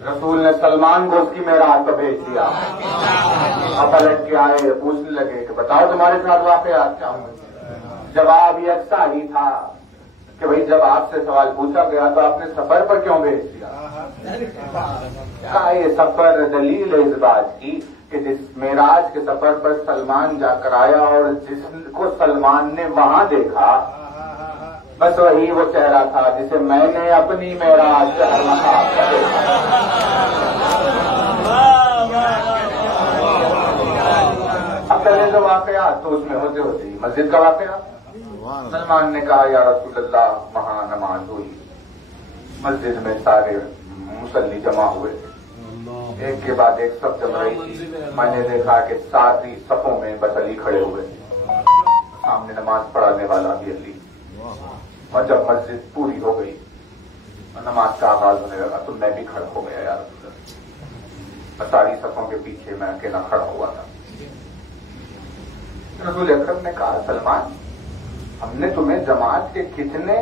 رسول نے سلمان کو اس کی معراج پر بھیج دیا. اب پلٹ کے آئے, پوچھنے لگے کہ بتاؤ تمہارے ساتھ واقعات کیا ہوئے. جواب یکساں ہی تھا کہ بھئی جب آپ سے سوال پوچھا گیا تو آپ نے سفر پر کیوں بھیج دیا. یہ سفر دلیل ہے اس بات کی کہ جس معراج کے سفر پر سلمان جا کر آیا اور جس کو سلمان نے وہاں دیکھا بس وہی وہ چہرہ تھا جسے میں نے اپنی معراج سے ہر مقام پر دیکھا. اب پہلے جو واقعات تو اس میں ہوتے ہوتے ہی مسجد کا واقعہ. سلمان نے کہا یا رسول اللہ وہاں نماز ہوئی, مسجد میں سارے مصلی جمع ہوئے تھے, ایک کے بعد ایک سب جم رہی تھی. میں نے دیکھا کہ ساری صفوں میں بس علی کھڑے ہوئے تھے, سامنے نماز پڑھانے والا بھی علی. اور جب مسجد پوری ہو گئی اور نماز کا آغاز ہونے لگا تو میں بھی کھڑا ہو گیا یا رسول اللہ. ساری صفوں کے پیچھے میں اکیلا کھڑا ہوا تھا. رسول اکرم نے کہا سلمان ہم نے تمہیں جماعت کے کتنے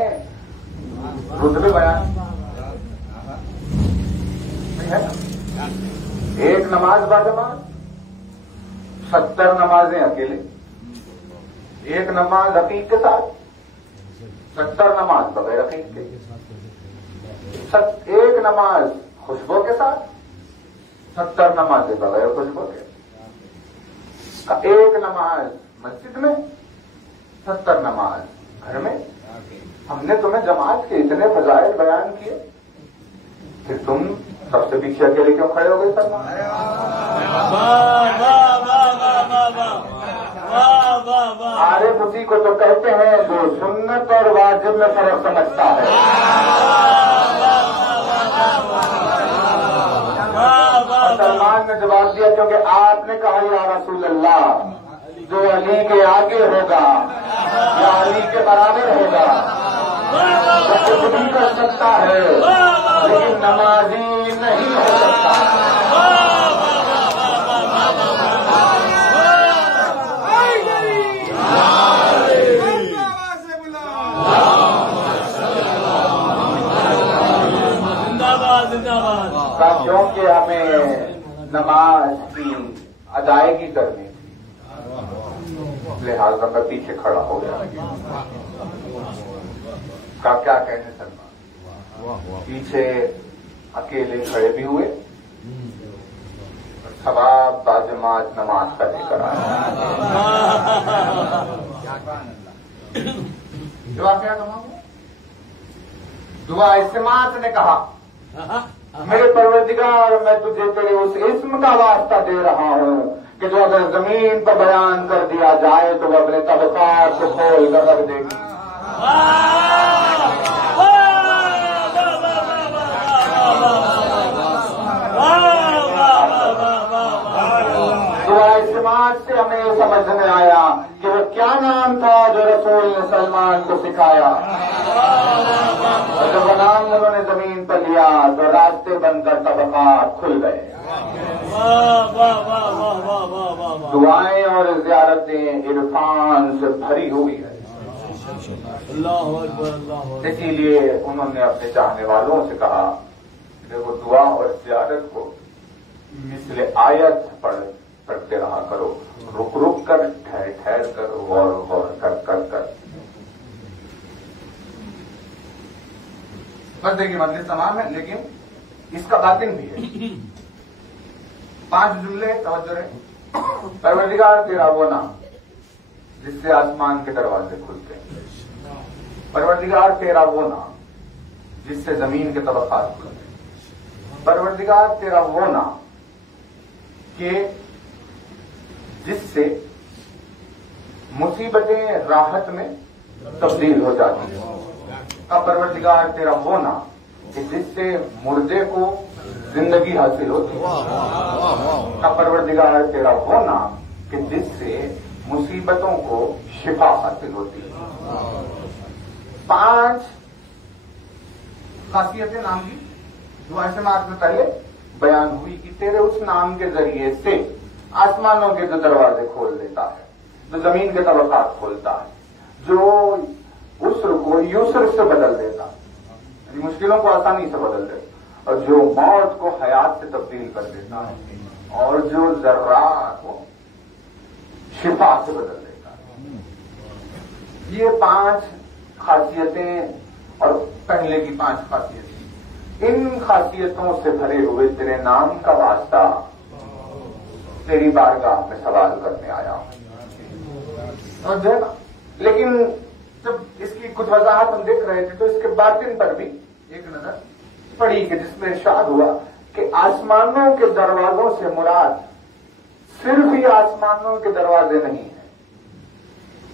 رتبے بیان. ایک نماز باجماعت, 70 نمازیں اکیلے, ایک نماز عقیق کے ساتھ, 70 نماز بغیر عقیق کے, ایک نماز خوشبو کے ساتھ, 70 نمازیں بغیر خوشبو کے, ایک نماز مسجد میں, 70 نماز گھر میں. ہم نے تمہیں جماعت کے اتنے فضائل بیان کیے پھر تم سب سے پیچھے اکیلے کیوں کھڑے ہو گئے سلمان. عارف اسی کو تو کہتے ہیں جو سنت اور واجب میں فرق سمجھتا ہے. سلمان نے جواب دیا کیونکہ آپ نے کہا یا رسول اللہ جو علی کے آگے ہوگا یا علی کے برابر ہوگا وہ کچھ بھی کر سکتا ہے لیکن نمازی نہیں ہو سکتا. کیونکہ ہمیں نماز کی ادائیگی کرنی تھی لہٰذا میں پیچھے کھڑا ہو گیا. کا کیا کہنے سلمان. پیچھے اکیلے کھڑے بھی ہوئے، ثواب باجماعت نماز کا لے کر آیا. دعا کیا تمام دعا سماعت نے کہا میرے پروردگار میں تجھے تیرے اس اسم کا واسطہ دے رہا ہوں کہ جو اگر زمین پر بیان کر دیا جائے تو وہ اپنے طبقات کو کھول کر رکھ دے گی. دعا سماعت سے ہمیں یہ سمجھ میں آیا کہ وہ کیا نام تھا جو رسول نے سلمان کو سکھایا. اور جب وہ نام انہوں نے زمین پر لیا تو راستے بن کر طبقات کھل گئے. دعائیں اور زیارتیں عرفان سے بھری ہوئی ہے. اسی لیے انہوں نے اپنے چاہنے والوں سے کہا کہ وہ دعا اور زیارت کو مثل آیت پڑھتے رہا کرو، رک رک کر، ٹھہر ٹھہر کر، غور غور کر کر کر. بس دیکھیے مجلس تمام ہے لیکن اس کا باطن بھی ہے. 5 جملے توجہ رہے. پروردگار تیرا وہ نام جس سے آسمان کے دروازے کھلتے ہیں. پروردگار تیرا وہ نام جس سے زمین کے طبقات کھلتے ہیں. پروردگار تیرا وہ نام کہ جس سے مصیبتیں راحت میں تبدیل ہو جاتی ہیں. پروردگار تیرا وہ نام کہ جس سے مردے کو زندگی حاصل ہوتی ہے. پروردگار تیرا وہ نام کہ جس سے مصیبتوں کو شفا حاصل ہوتی ہے. 5 خاصیتیں نام کی دعا سماعت میں پہلے بیان ہوئی کہ تیرے اس نام کے ذریعے سے آسمانوں کے جو دروازے کھول دیتا ہے، جو زمین کے طبقات کھولتا ہے، جو عسر کو یسر سے بدل دیتا ہے، یعنی مشکلوں کو آسانی سے بدل دیتا، اور جو موت کو حیات سے تبدیل کر دیتا ہے، اور جو ذرات کو شفا سے بدل دیتا ہے. یہ 5 خاصیتیں اور پہلے کی 5 خاصیتیں. ان خاصیتوں سے بھرے ہوئے تیرے نام کا واسطہ تیری بارگاہ میں سوال کرنے آیا. اور جو ہے نا، لیکن جب اس کی کچھ وضاحت ہم دیکھ رہے تھے تو اس کے باطن پر بھی ایک نظر پڑی کہ جس میں ارشاد ہوا کہ آسمانوں کے دروازوں سے مراد صرف ہی آسمانوں کے دروازے نہیں ہیں،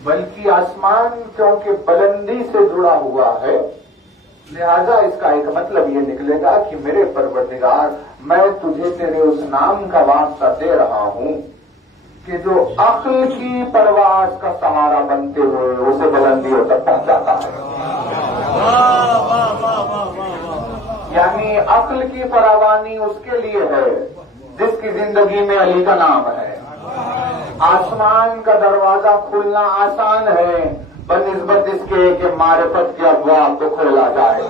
بلکہ آسمان کیونکہ بلندی سے جڑا ہوا ہے، لہذا اس کا ایک مطلب یہ نکلے گا کہ میرے پروردگار میں تجھے تیرے اس نام کا واسطہ دے رہا ہوں کہ جو عقل کی پرواز کا سہارا بنتے ہوئے اسے بلندیوں تک پہنچاتا ہے. یعنی عقل کی فراوانی اس کے لیے ہے جس کی زندگی میں علی کا نام ہے. آسمان کا دروازہ کھولنا آسان ہے بنسبت اس کے کہ معرفت کے ابواب کو کھولا جائے.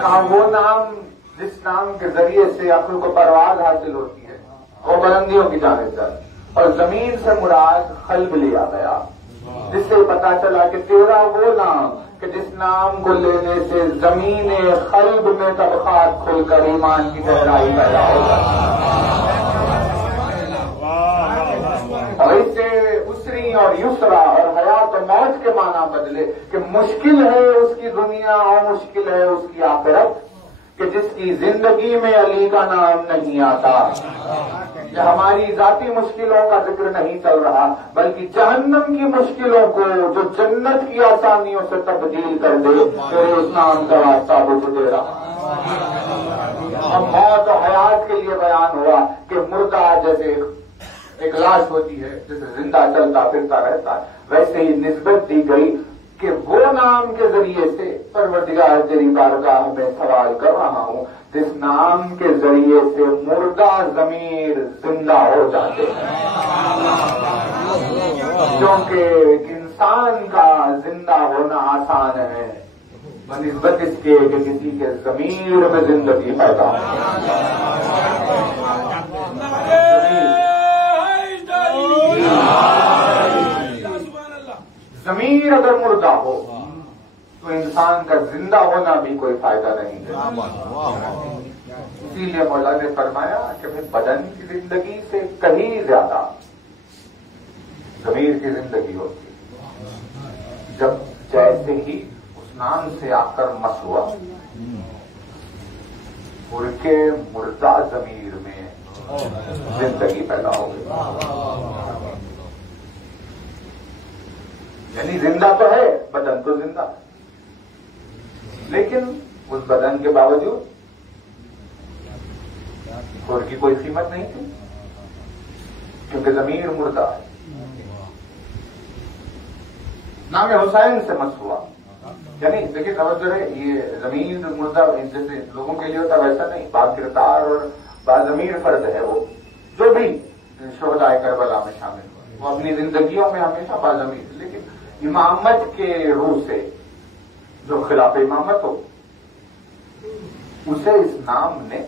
کہاں وہ نام جس نام کے ذریعے سے عقل کو پرواز حاصل ہوتی ہے وہ بلندیوں کی جانب جائے. اور زمین سے مراد قلب لیا گیا، جس سے پتا چلا کہ تیرا وہ نام کہ جس نام کو لینے سے زمین قلب میں طبقات کھل کر ایمان کی گہرائی پیدا ہو جاتی ہے. اور اس سے اسری اور یسرا اور حیات و موت کے معنی بدلے کہ مشکل ہے اس کی دنیا اور مشکل ہے اس کی آخرت کہ جس کی زندگی میں علی کا نام نہیں آتا. کہ ہماری ذاتی مشکلوں کا ذکر نہیں چل رہا بلکہ جہنم کی مشکلوں کو جو جنت کی آسانیوں سے تبدیل کر دے تیرے اس نام کا راستہ بجھ دے رہا. اب موت و حیات کے لیے بیان ہوا کہ مردہ جیسے ایک لاش ہوتی ہے جیسے زندہ چلتا پھرتا رہتا ہے، ویسے ہی نسبت دی گئی کہ وہ نام کے ذریعے سے پروردگار تیری بارگاہ میں سوال کر رہا ہوں جس نام کے ذریعے سے مردہ ضمیر زندہ ہو جاتے ہیں. کیونکہ انسان کا زندہ ہونا آسان ہے بنسبت اس کے کہ کسی کے ضمیر میں زندگی پیدا ہو. ضمیر اگر مردہ ہو تو انسان کا زندہ ہونا بھی کوئی فائدہ نہیں ہے. اسی لیے مولا نے فرمایا کہ بدن کی زندگی سے کہیں زیادہ ضمیر کی زندگی ہوتی ہے. جب جیسے ہی اس نام سے آ کر مس ہوا ان کے مردہ ضمیر میں زندگی پیدا ہو گئی. یعنی زندہ تو ہے، بدن تو زندہ ہے، لیکن اس بدن کے باوجود ان کی کوئی قیمت نہیں تھی کیونکہ ضمیر مردہ ہے. نام حسین سے مس ہوا. یعنی دیکھیے توجہ ہے، یہ ضمیر مردہ جیسے لوگوں کے لیے ہوتا ویسا نہیں. بعض کردار اور بعض ضمیر فرد ہے وہ جو بھی شہداء کربلا میں شامل ہوئے، وہ اپنی زندگیوں میں ہمیشہ باضمیر. لیکن امامت کے روح سے جو خلاف امامت ہو اسے اس نام نے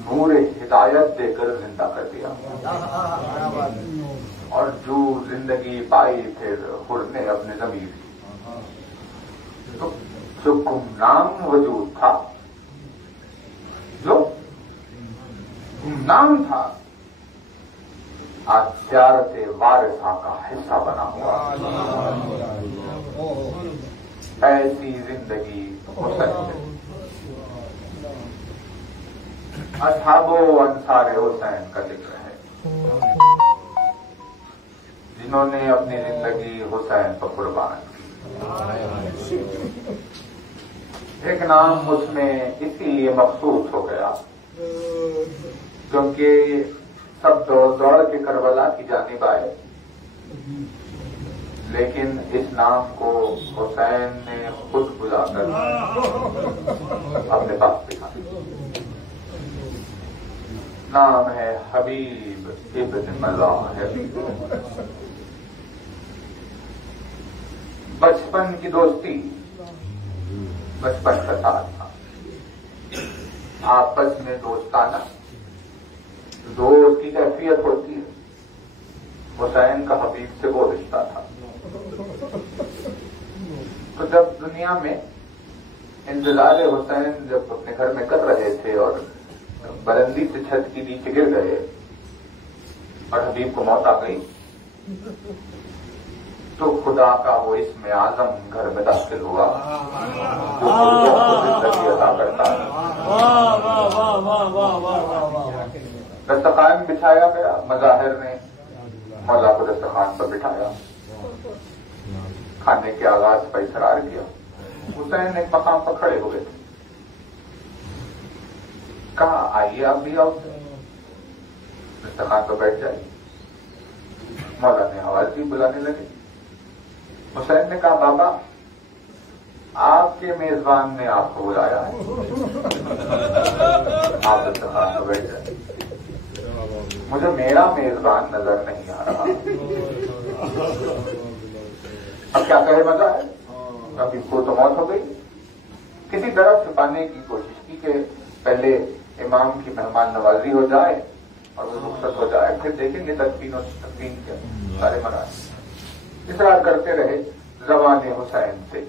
نور ہدایت دے کر زندہ کر دیا. اور جو زندگی پائی پھر حر نے اپنے ضمیر کی، تو جو گمنام وجود تھا، جو گمنام تھا، آج زیارت وارثہ کا حصہ بنا ہوا. ایسی زندگی حسین. اصحاب و انصار حسین کا ذکر ہے جنہوں نے اپنی زندگی حسین پر قربان کی. ایک نام اس میں اسی لیے مخصوص ہو گیا کیونکہ سب دوڑ کے کربلا کی جانب آئے، لیکن اس نام کو حسین نے خود بلا کر اپنے پاس دکھا. نام ہے حبیب ابن ملاحب. بچپن کی دوستی، بچپن کا ساتھ تھا، آپس میں دوستانہ. دوست کی کیفیت ہوتی ہے، حسین کا حبیب سے وہ رشتہ تھا. تو جب دنیا میں انتظار حسین جب اپنے گھر میں کر رہے تھے اور بلندی سے چھت کے نیچے گر گئے اور حبیب کو موت آ گئی، تو خدا کا وہ اسم اعظم گھر میں داخل ہوا جو مردوں کو زندگی عطا کرتا ہے. دسترخوان بچھایا گیا، مظاہر نے مولا کو دسترخوان پر بٹھایا، کھانے کے آغاز پر اصرار کیا. حسین ایک مقام پر کھڑے ہوئے تھے، کہا آئیے آپ بھی آؤ، دسترخوان پر بیٹھ جائیے. مولا نے آواز دی، بلانے لگے. حسین نے کہا بابا آپ کے میزبان نے آپ کو بلایا ہے، آپ دسترخوان پر بیٹھ جائیں. مجھے میرا میزبان نظر نہیں آ رہا، اب کیا کہے مزہ ہے. اب اس کو تو موت ہو گئی. کسی طرح چھپانے کی کوشش کی کہ پہلے امام کی مہمان نوازی ہو جائے اور وہ رخصت ہو جائے، پھر دیکھیں گے تدفین کے سارے مراحل. اصرار کرتے رہے. زبان حسین سے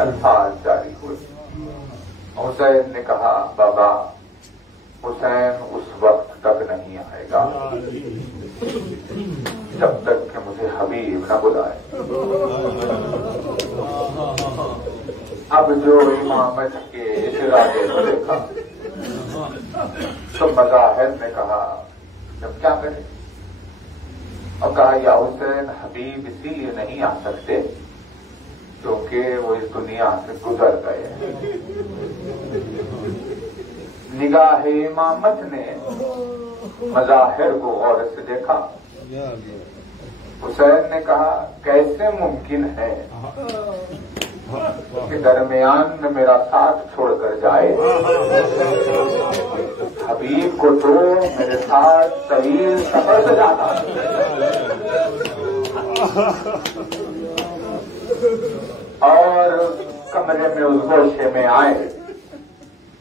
الفاظ جاری ہوئے. حسین نے کہا بابا حسین اس وقت تک نہیں آئے گا جب تک کہ مجھے حبیب نہ بلائے. اب جو امامت کے ارادے کو دیکھا تو مظاہر نے کہا جب کیا کریں، اور کہا یا حسین حبیب اسی لیے نہیں آ سکتے کیونکہ وہ اس دنیا سے گزر گئے. نگاہ امامت نے مظاہر کو غور سے دیکھا. حسین نے کہا کیسے ممکن ہے کہ درمیان میں میرا ساتھ چھوڑ کر جائے، حبیب کو تو میرے ساتھ طویل سفر سے جانا. اور کمرے میں اس گوشے میں آئے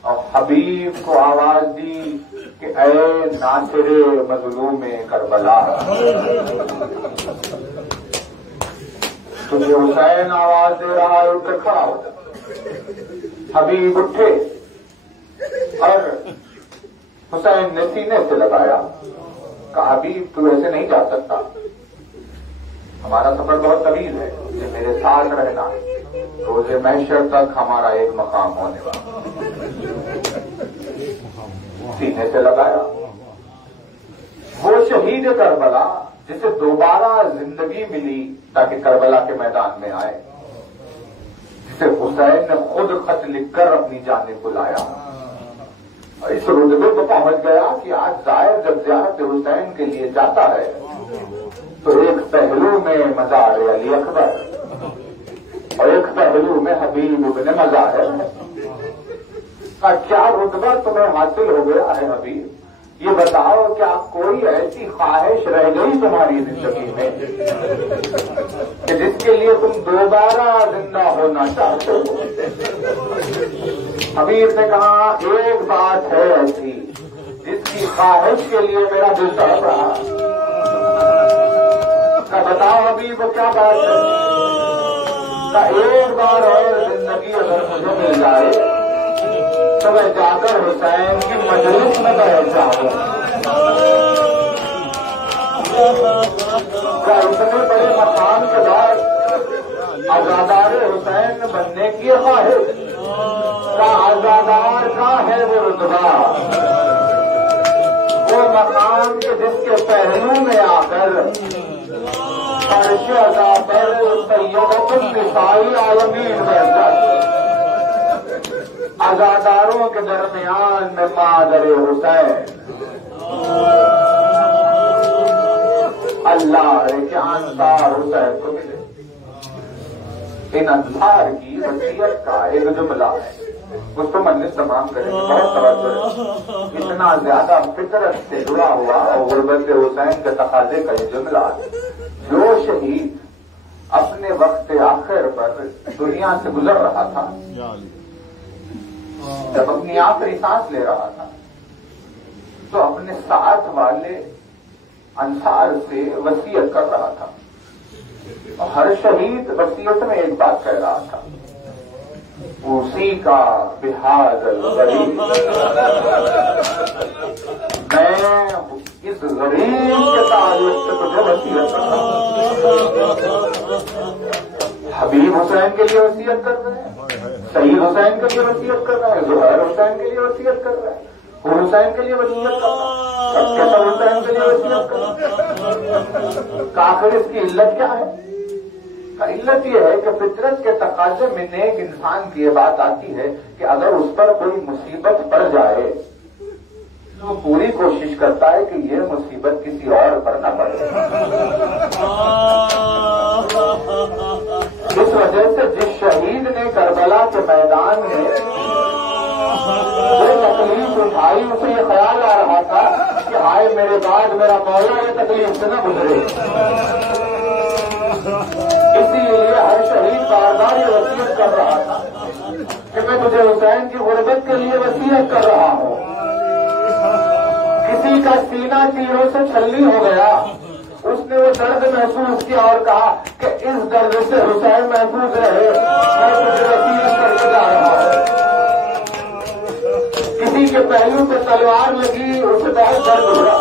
اور حبیب کو آواز دی کہ اے ناصر مظلوم کربلا. تجھے حسین آواز دے رہا ہے، اٹھ کر کھڑا ہو جا۔ حبیب اٹھے اور حسین نے سینے سے لگایا، کہا حبیب تو ایسے نہیں جا سکتا، ہمارا سفر بہت طویل ہے، مجھے میرے ساتھ رہنا ہے، روز محشر تک ہمارا ایک مقام ہونے والا۔ سینے سے لگایا۔ وہ شہید کربلا جسے دوبارہ زندگی ملی تاکہ کربلا کے میدان میں آئے، جسے حسین نے خود خط لکھ کر اپنی جانب بلایا، اور اس رتبے کو پہنچ گیا کہ آج زائر جب زیارت حسین کے لیے جاتا ہے تو ایک پہلو میں مزار علی اکبر اور ایک پہلو میں حبیب ابن مظاہر ہے۔ کیا رتبہ تمہیں حاصل ہو گیا ہے حبیب؟ یہ بتاؤ کیا کوئی ایسی خواہش رہ گئی تمہاری زندگی میں کہ جس کے لیے تم دوبارہ زندہ ہونا چاہتے ہو؟ حبیب نے کہا ایک بات ہے ایسی جس کی خواہش کے لیے میرا دل تڑپ رہا۔ بتاؤ حبیب کیا بات ہے؟ ایک بار اور زندگی اگر مجھے مل جائے تو میں جا کر حسین کی مجلس میں بیٹھ جاؤں۔ کیا اتنے بڑے مقام کے بعد آزادار حسین بننے کی خواہش کا آزادار کا ہے وہ رتبہ، وہ مقام کے جس کے پہلو میں آ کر عرش عطا پر سیدۃ النساء العالمین بیٹھ جاتی ہے۔ آزاداروں کے درمیان میں مادر حسین، اللہ کے انصار حسین کو ملے۔ ان انصار کی وصیت کا ایک جملہ ہے، اس کو مجلس تمام کریں گے، بہت توجہ ہے، اتنا زیادہ فطرت سے جڑا ہوا اور غربت حسین کے تقاضے کا یہ جملہ ہے۔ جو شہید اپنے وقت آخر پر دنیا سے گزر رہا تھا، جب اپنی آخری سانس لے رہا تھا تو اپنے ساتھ والے انصار سے وصیت کر رہا تھا، اور ہر شہید وصیت میں ایک بات کہہ رہا تھا، اسی کا بحاظ الغریب، میں اس غریب کے تعلق سے تجھے وصیت کر رہا ہوں۔ حبیب حسین کے لیے وصیت کر رہے ہیں، سعید حسین کے لیے وصیت کر رہا ہے، زہیر حسین کے لیے وصیت کر رہا ہے، حسین کے لیے وصیت کر رہا ہے، کیسر حسین کے لیے وصیت کر رہا ہے۔ آخر اس کی علت کیا ہے؟ علت یہ ہے کہ فطرت کے تقاضے میں نیک انسان کی یہ بات آتی ہے کہ اگر اس پر کوئی مصیبت پڑ جائے تو وہ پوری کوشش کرتا ہے کہ یہ مصیبت کسی اور پر نہ پڑے۔ اس وجہ سے جس شہید نے کربلا کے میدان میں جو تکلیف اٹھائی اسے یہ خیال آ رہا تھا کہ ہائے میرے بعد میرا مولا یہ تکلیف سے نہ گزرے، اسی لیے ہر شہید بار بار یہ وصیت کر رہا تھا کہ میں تجھے حسین کی غربت کے لیے وصیت کر رہا ہوں۔ کسی کا سینہ تیروں سے چھلنی ہو گیا، اس نے وہ درد محسوس کیا اور کہا کہ اس درد سے حسین محفوظ رہے، میں تجھے وصیت کر کے جا رہا ہوں۔ کسی کے پہلو پہ تلوار لگی، اسے بہت درد ہوا،